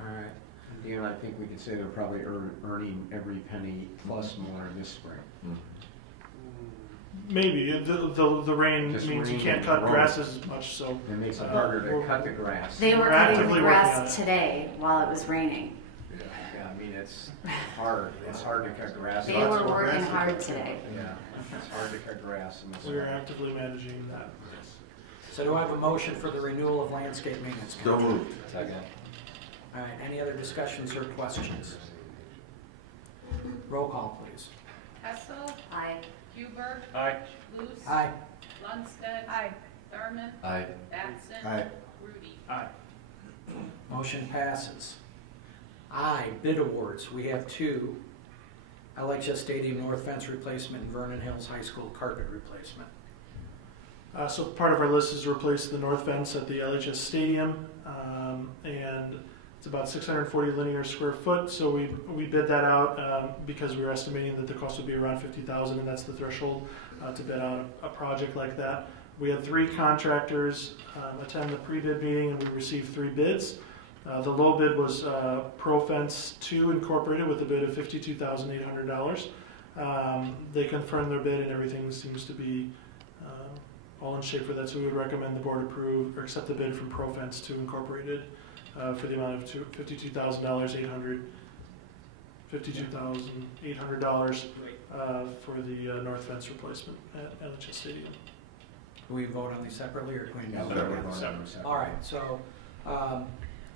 All right. Dan, I think we can say they're probably earning every penny plus more this spring. Maybe. The rain Just means you rain can't and cut growth. grasses as much, so. It makes it harder to cut the grass. They were We're cutting actively the working on grass it. today while it was raining. Yeah, I mean, it's hard. It's hard to cut grass. They were working hard today. Yeah, it's hard to cut grass in this. We're actively managing that. So do I have a motion for the renewal of landscape maintenance So contract? moved. Second. All right, any other discussions or questions? Roll call, please. Hessel. Aye. Huber. Aye. Luce. Aye. Lundstedt. Aye. Thurman. Aye. Batson. Aye. Grudy. Aye. Motion passes. I, bid awards. We have two. LHS Stadium North Fence Replacement and Vernon Hills High School Carpet Replacement. So part of our list is to replace the north fence at the LHS Stadium, and it's about 640 linear square foot. So we bid that out because we were estimating that the cost would be around $50,000, and that's the threshold to bid out a project like that. We had 3 contractors attend the pre-bid meeting, and we received 3 bids. The low bid was ProFence 2 Incorporated with a bid of $52,800. They confirmed their bid, and everything seems to be all in shape for that, so we would recommend the board approve or accept the bid from ProFence 2 Incorporated for the amount of $52,800 for the north fence replacement at LHS Stadium. Do we vote on these separately, or do we? Separate. All right, so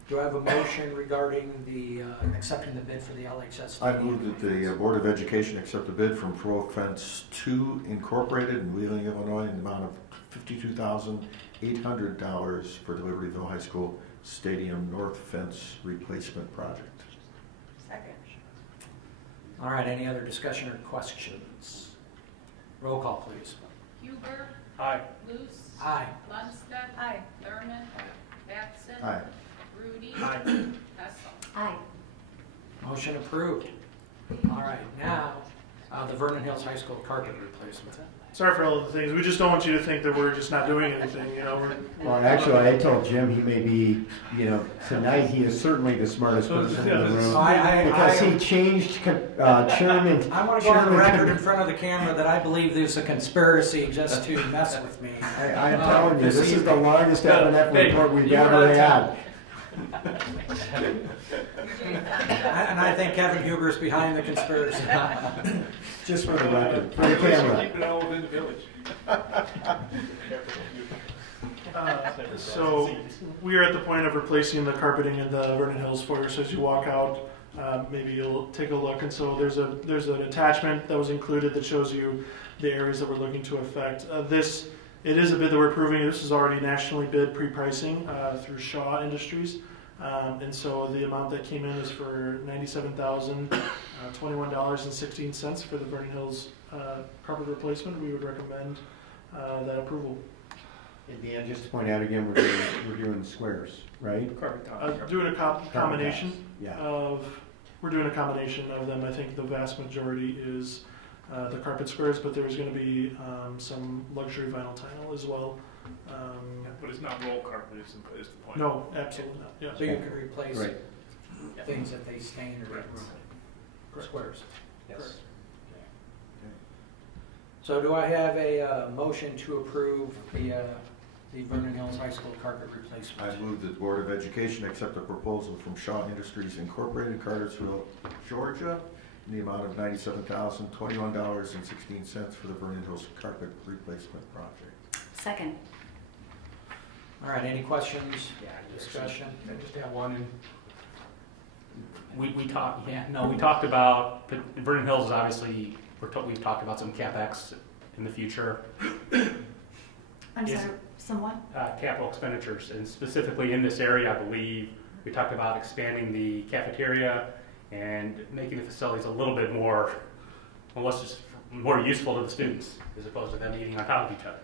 do I have a motion regarding the accepting the bid for the LHS I Stadium? move that the Board of Education accept a bid from ProFence 2 Incorporated in Wheeling, Illinois, in the amount of $52,800 for the Libertyville High School Stadium North Fence Replacement Project. Second. All right, any other discussion or questions? Roll call, please. Huber. Aye. Luce. Aye. Lundstedt. Aye. Thurman. Batson. Aye. Rudy. Aye. Hessel. Aye. Motion approved. All right, now, the Vernon Hills High School carpet replacement. Sorry for all of the things. We just don't want you to think that we're just not doing anything. You know, Well, actually, I told Jim he may be, tonight he is certainly the smartest person in the room. Because he changed chairman. I want to go on the record in front of the camera that I believe there's a conspiracy just to mess with me. I'm telling you, this is the longest F&F report we've ever had. And I think Kevin Huber's behind the conspiracy. Just for the record, for the camera. Keep it all within the village. So we are at the point of replacing the carpeting in the Vernon Hills foyer. So as you walk out, maybe you'll take a look. And so there's an attachment that was included that shows you the areas that we're looking to affect. It is a bid that we're approving. This is already nationally bid pre-pricing through Shaw Industries. And so the amount that came in is for $97,021.16 for the Vernon Hills carpet replacement. We would recommend that approval. At the end, just to point out again, we're doing squares, right? Doing a combination yeah. We're doing a combination of them. I think the vast majority is the carpet squares, but there's going to be some luxury vinyl tile as well. But it's not roll carpet, is the point. No, absolutely not. Yeah. So you could replace right. things that they stain or squares. Yes. Okay. So do I have a motion to approve the Vernon Hills High School carpet replacement? I move that the Board of Education accept a proposal from Shaw Industries Incorporated, Cartersville, Georgia, in the amount of $97,021.16 for the Vernon Hills carpet replacement project. Second. All right, any questions, discussion? I just have one. We talked about Vernon Hills is obviously we've talked about some CapEx in the future. I'm sorry, somewhat? Capital expenditures, and specifically in this area, I believe we talked about expanding the cafeteria and making the facilities a little bit more, more useful to the students as opposed to them eating on top of each other.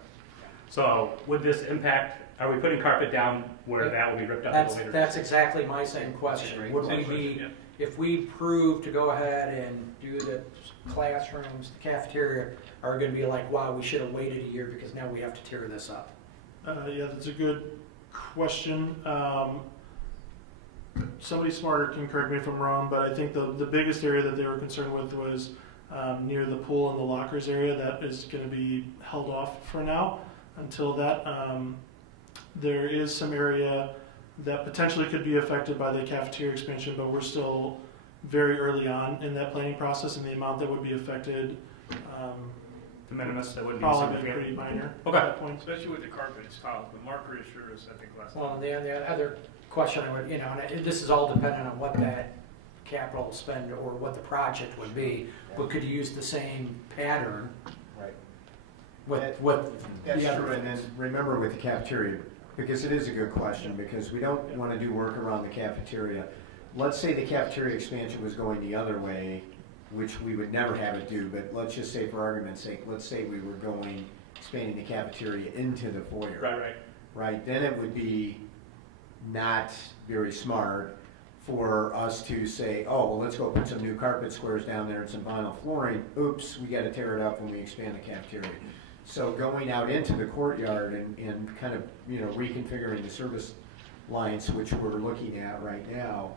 So would this impact? Are we putting carpet down where that will be ripped up later? That's exactly my same question. Would we be, if we prove to go ahead and do the classrooms, the cafeteria, are going to be like, wow, we should have waited a year because now we have to tear this up? Yeah, that's a good question. Somebody smarter can correct me if I'm wrong, but I think the biggest area that they were concerned with was near the pool and the lockers area. That is going to be held off for now until that. There is some area that potentially could be affected by the cafeteria expansion, but we're still very early on in that planning process, and the amount that would be affected de minimis, that would be probably pretty minor at that point. Especially with the carpet, it's tiled, but Mark reassured us, I think, last Well, time. the other question I would, and this is all dependent on what that capital spend or what the project would be, but could you use the same pattern? Right. That's true, and then remember with the cafeteria, because it is a good question, because we don't want to do work around the cafeteria. Let's say the cafeteria expansion was going the other way, which we would never have it do, but let's just say for argument's sake, let's say we were expanding the cafeteria into the foyer. Right, then it would be not very smart for us to say, oh, well, let's go put some new carpet squares down there and some vinyl flooring. Oops, we got to tear it up when we expand the cafeteria. So going out into the courtyard and kind of, reconfiguring the service lines, which we're looking at right now,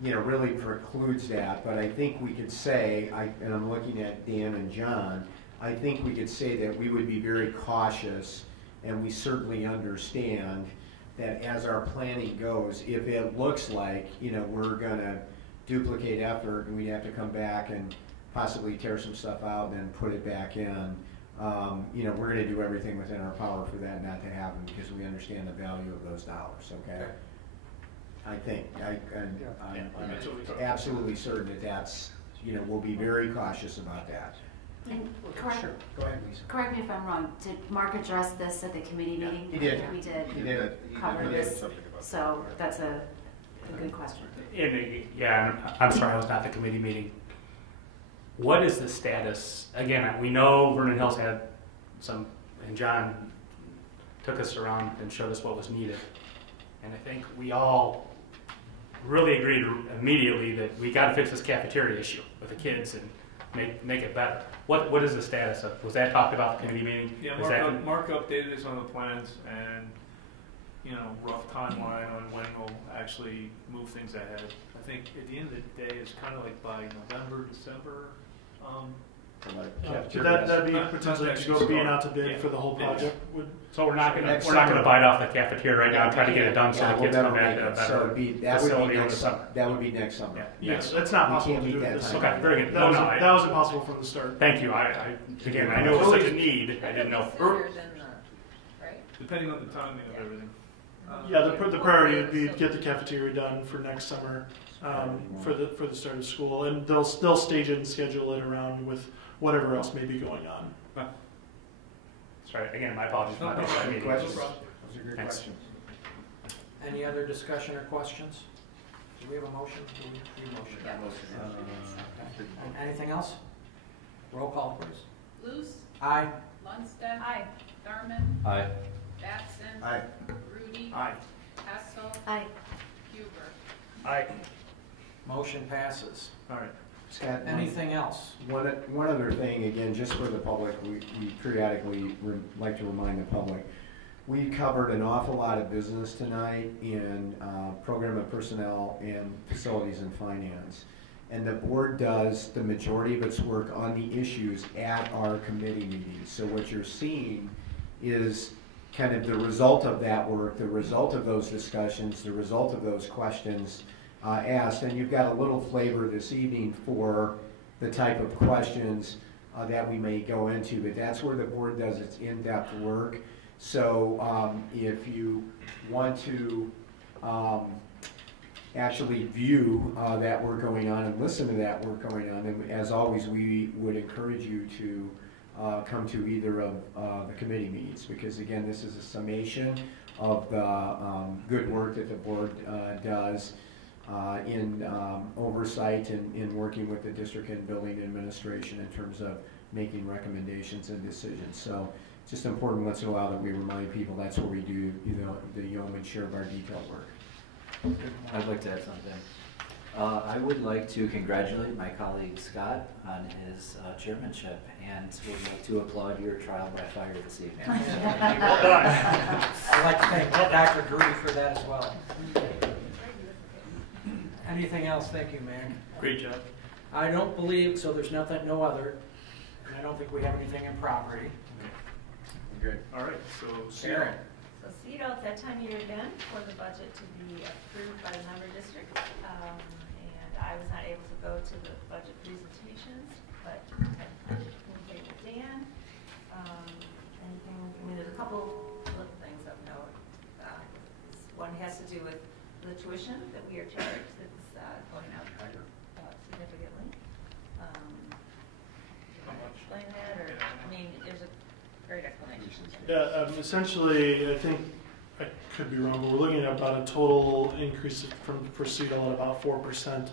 really precludes that. But I think we could say, and I'm looking at Dan and John, I think we could say that we would be very cautious, and we certainly understand that as our planning goes, if it looks like, we're going to duplicate effort and we have to come back and possibly tear some stuff out and then put it back in, we're going to do everything within our power for that not to happen because we understand the value of those dollars, okay? I think. I'm absolutely certain that that's, we'll be very cautious about that. And correct, Sure. Go ahead, Lisa. correct me if I'm wrong, did Mark address this at the committee meeting? He did. We did. He did. Cover He did this, something about so that's a good question. Yeah, I'm sorry, I was not at the committee meeting. What is the status? Again, we know Vernon Hills had some, and John took us around and showed us what was needed. And I think we all really agreed immediately that we got to fix this cafeteria issue with the kids and make it better. What is the status of? Was that talked about at the committee meeting? Yeah, Mark updated us on the plans and rough timeline on when we'll actually move things ahead. I think at the end of the day, it's kind of like by November, December. That'd be potentially to go being out to bid for the whole project. So we're not gonna bite off the cafeteria right now and try to get it done so the kids come back to a better facility over the summer. That would be next summer. Yes, it's not possible to do that this. Okay, very good. That was impossible from the start. Thank you. I knew it was such a need. I didn't know. Depending on the timing of everything. Yeah, the priority would be to get the cafeteria done for next summer, for the start of school, and they'll stage it and schedule it around with whatever else may be going on. Sorry, again, my apologies for not being at the meeting. Those are good questions. Any other discussion or questions? Do we have a motion? Do we have a motion? Yeah. Anything else? Roll call, please. Luce. Aye. Lundstedt. Aye. Thurman. Aye. Batson. Aye. Rudy. Aye. Hessel. Aye. Huber. Aye. Motion passes. All right. Scott, Anything else? one other thing, again, just for the public, we periodically like to remind the public. We covered an awful lot of business tonight in program and personnel and facilities and finance. And the board does the majority of its work on the issues at our committee meetings. So what you're seeing is kind of the result of that work, the result of those discussions, the result of those questions asked. And you've got a little flavor this evening for the type of questions that we may go into, but that's where the board does its in-depth work. So if you want to actually view that work going on and listen to that work going on, and as always, we would encourage you to come to either of the committee meetings, because again, this is a summation of the good work that the board does in oversight and in working with the district and building administration in terms of making recommendations and decisions. So it's just important once in a while that we remind people that's where we do the yeoman's share of our detailed work. I'd like to add something. I would like to congratulate my colleague Scott on his chairmanship, and would like to applaud your trial by fire this evening. Well done. I'd like to thank Dr. Grudy for that as well. Anything else? Thank you, Meg. Great job. I don't believe, so there's no other, and I don't think we have anything in property. Good. All right, so Sarah. So CEDO at that time of year again for the budget to be approved by the member district. And I was not able to go to the budget presentations, but I communicated with Dan. There's a couple little things of note. One has to do with the tuition that we are charged that's going up significantly. Can you explain that, or there's a great explanation. Yeah, essentially, I think I could be wrong, but we're looking at about a total increase for CEDAL at about 4%.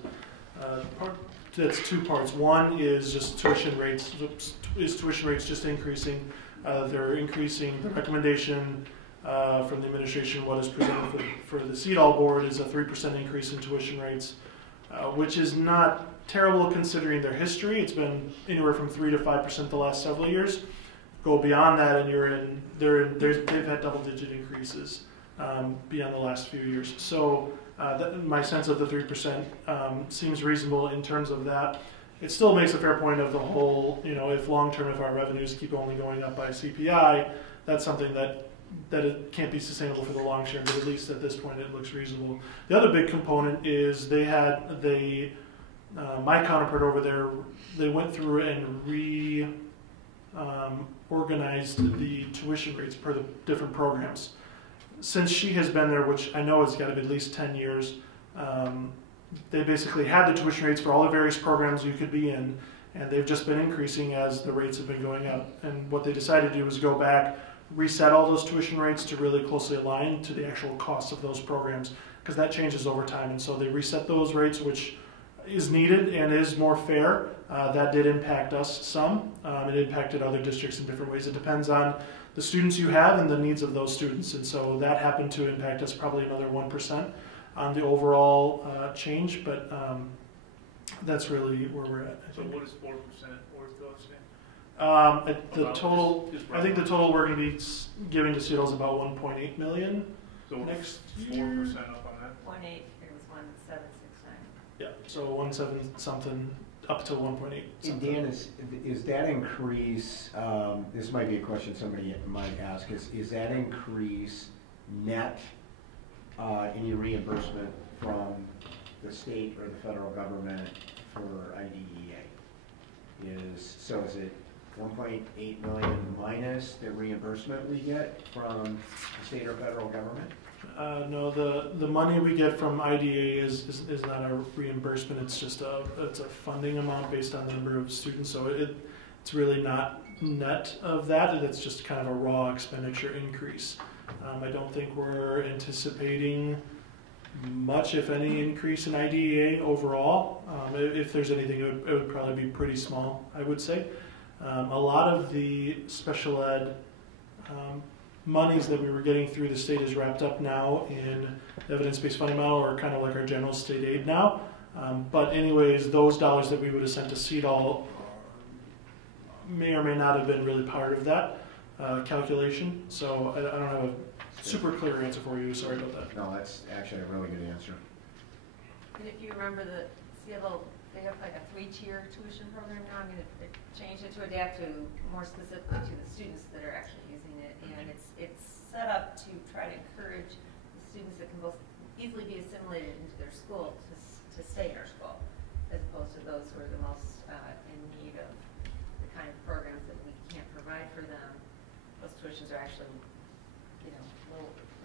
That's two parts. One is just tuition rates. Tuition rates just increasing? They're increasing. The recommendation from the administration, what is presented for the CEDAL board, is a 3% increase in tuition rates, which is not terrible considering their history. It's been anywhere from 3 to 5% the last several years. Go beyond that, and they've had double-digit increases beyond the last few years. So my sense of the 3% seems reasonable in terms of that. It still makes a fair point of the whole, if long-term, if our revenues keep only going up by CPI, that's something that it can't be sustainable for the long term, but at least at this point it looks reasonable. The other big component is my counterpart over there, they went through and organized the tuition rates per the different programs. Since she has been there, which I know has got to be at least 10 years, they basically had the tuition rates for all the various programs you could be in, and they've just been increasing as the rates have been going up. And what they decided to do was go back, reset all those tuition rates to really closely align to the actual cost of those programs, because that changes over time. And so they reset those rates, which is needed and is more fair. That did impact us some. It impacted other districts in different ways. It depends on the students you have and the needs of those students. And so that happened to impact us probably another 1% on the overall change, but that's really where we're at. So what is 4% worth to us? The total, I think the total we're going to be giving to Seattle is about 1.8 million. So next 4% up on that. 1.8. It was 1.769. Yeah, so 1.7 something up to 1.8. And Dan, is that increase? This might be a question somebody might ask. Is that increase net any reimbursement from the state or the federal government for IDEA? So is it 1.8 million minus the reimbursement we get from the state or federal government? No, the money we get from IDA is not a reimbursement. It's just it's a funding amount based on the number of students. So it's really not net of that. It's just kind of a raw expenditure increase. I don't think we're anticipating much, if any, increase in IDEA overall. If there's anything, it would probably be pretty small, I would say. A lot of the special ed monies that we were getting through the state is wrapped up now in the evidence-based funding model, or kind of like our general state aid now. But anyways, those dollars that we would have sent to CEDAL may or may not have been really part of that calculation. So I don't have a super clear answer for you. Sorry about that. No, that's actually a really good answer. And if you remember the Seattle, they have like a 3-tier tuition program now. I mean, they changed it to adapt to more specifically to the students that are actually using it, and it's set up to try to encourage the students that can both easily be assimilated into their school to stay in our school, as opposed to those who are the most in need of the kind of programs that we can't provide for them. Those tuitions are actually,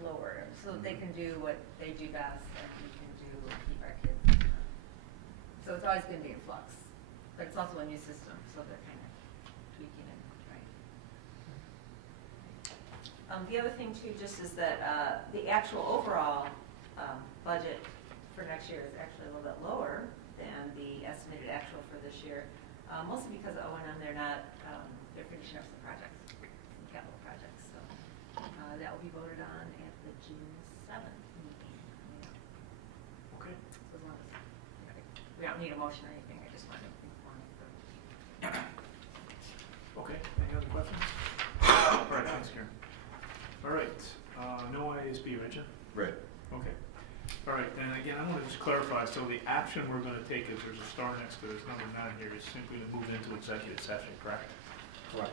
lower, so that they can do what they do best, and we can keep our kids. So it's always going to be in flux, but it's also a new system, so they're kind of tweaking it, right? The other thing too, just is that the actual overall budget for next year is actually a little bit lower than the estimated actual for this year, mostly because of O&M, they're finishing up some projects, some capital projects, so that will be voted on at the June 7th meeting. Okay. So as long as we don't need a motion or anything, I just wanted to inform you. Okay, any other questions? All right, thanks, Karen. All right, no ISB, right, Jim? Right. Okay. All right, then again, I want to just clarify. So the action we're going to take, is there's a star next to this number 9 here, is simply to move into executive session, correct? Correct.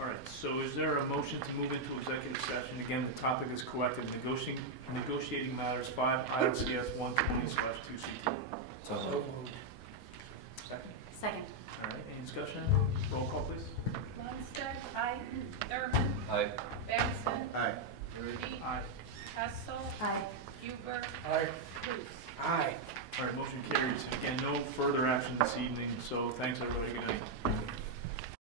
All right, so is there a motion to move into executive session? Again, the topic is collective negotiating matters 5 ILCS 120/2C2. So moved. Second? Second. All right, any discussion? Roll call, please. Lundstedt. Aye. Thurman. Aye. Batson. Aye. Rudy. Aye. Hessel. Aye. Huber. Aye. Luce. Aye. All right, motion carries. Again, no further action this evening, so thanks, everybody. Good night.